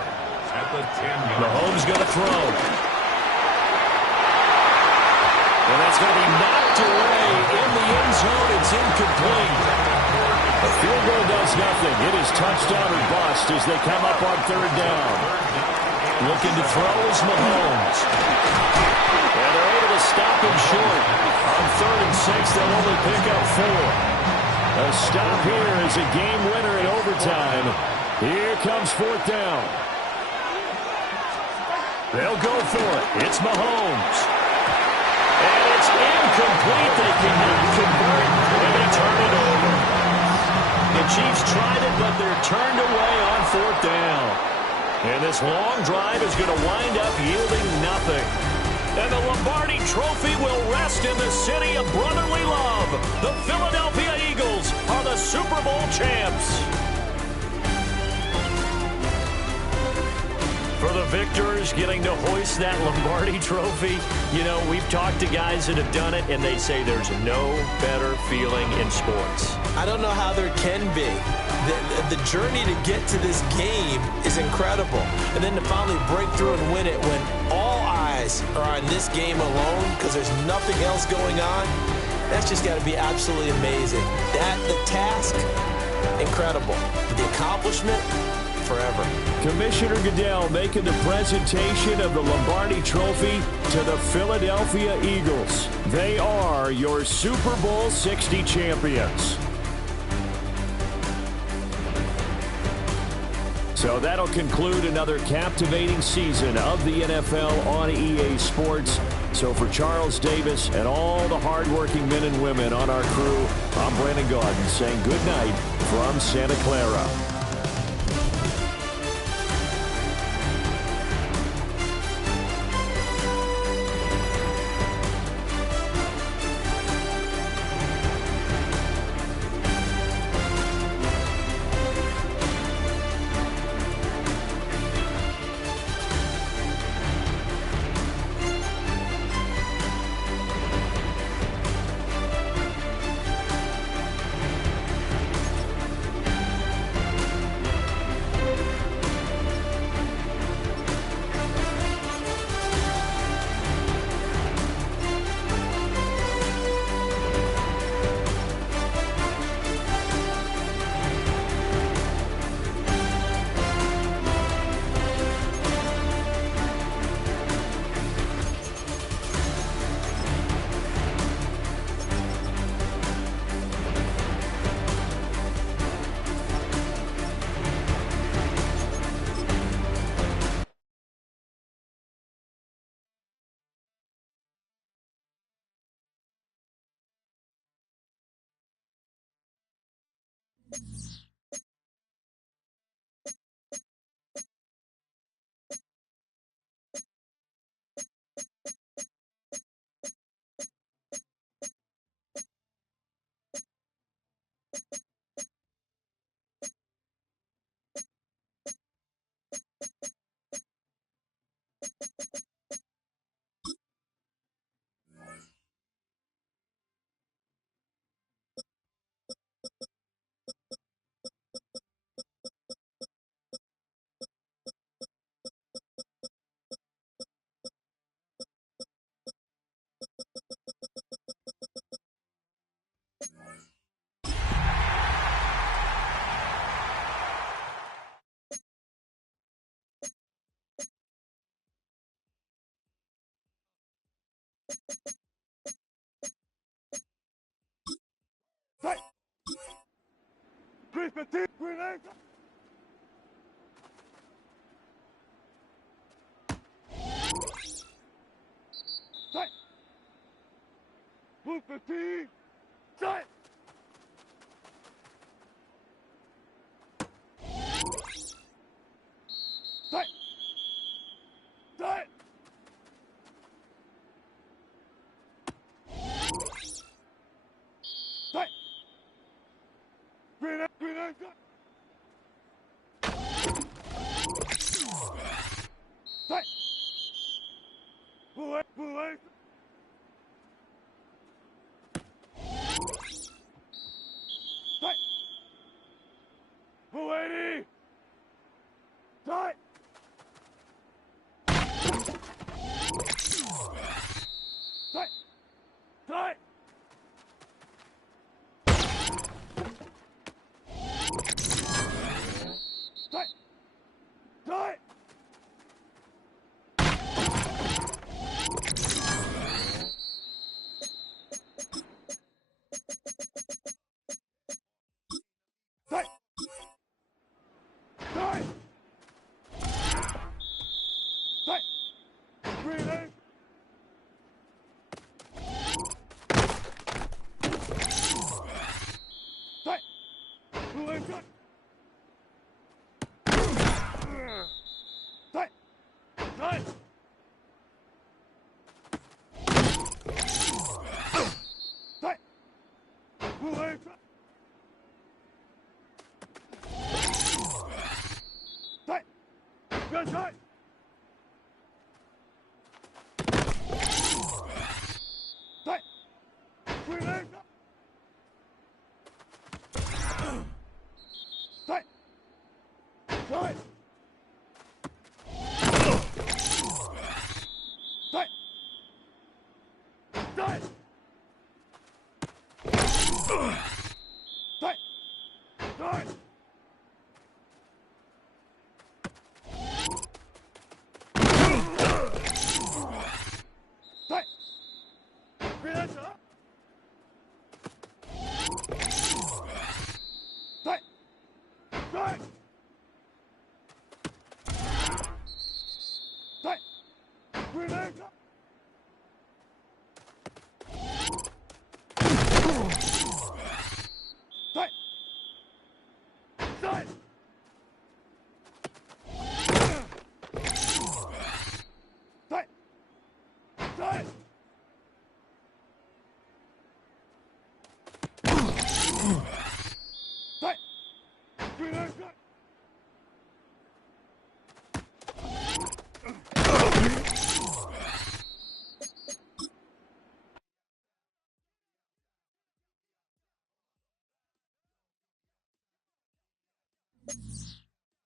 at the 10-yard line. Mahomes going to throw. And that's going to be knocked away in the end zone. It's incomplete. A field goal does nothing. It is touchdown or bust as they come up on third down. Looking to throw is Mahomes. And they're able to stop him short. On third and 6, they'll only pick up 4. A stop here is a game winner in overtime. Here comes fourth down. They'll go for it. It's Mahomes. And it's incomplete. They cannot convert, and they turn it over. The Chiefs tried it, but they're turned away on fourth down. And this long drive is going to wind up yielding nothing. And the Lombardi Trophy will rest in the city of brotherly love. The Philadelphia Eagles are the Super Bowl champs. For the victors getting to hoist that Lombardi trophy. You know, we've talked to guys that have done it, and they say there's no better feeling in sports. I don't know how there can be. The journey to get to this game is incredible. And then to finally break through and win it when all eyes are on this game alone because there's nothing else going on, that's just got to be absolutely amazing. The task, incredible. The accomplishment, forever. Commissioner Goodell making the presentation of the Lombardi Trophy to the Philadelphia Eagles. They are your Super Bowl 60 champions. So that'll conclude another captivating season of the NFL on EA Sports. So for Charles Davis and all the hardworking men and women on our crew, I'm Brandon Gaudin saying good night from Santa Clara.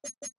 Let's go.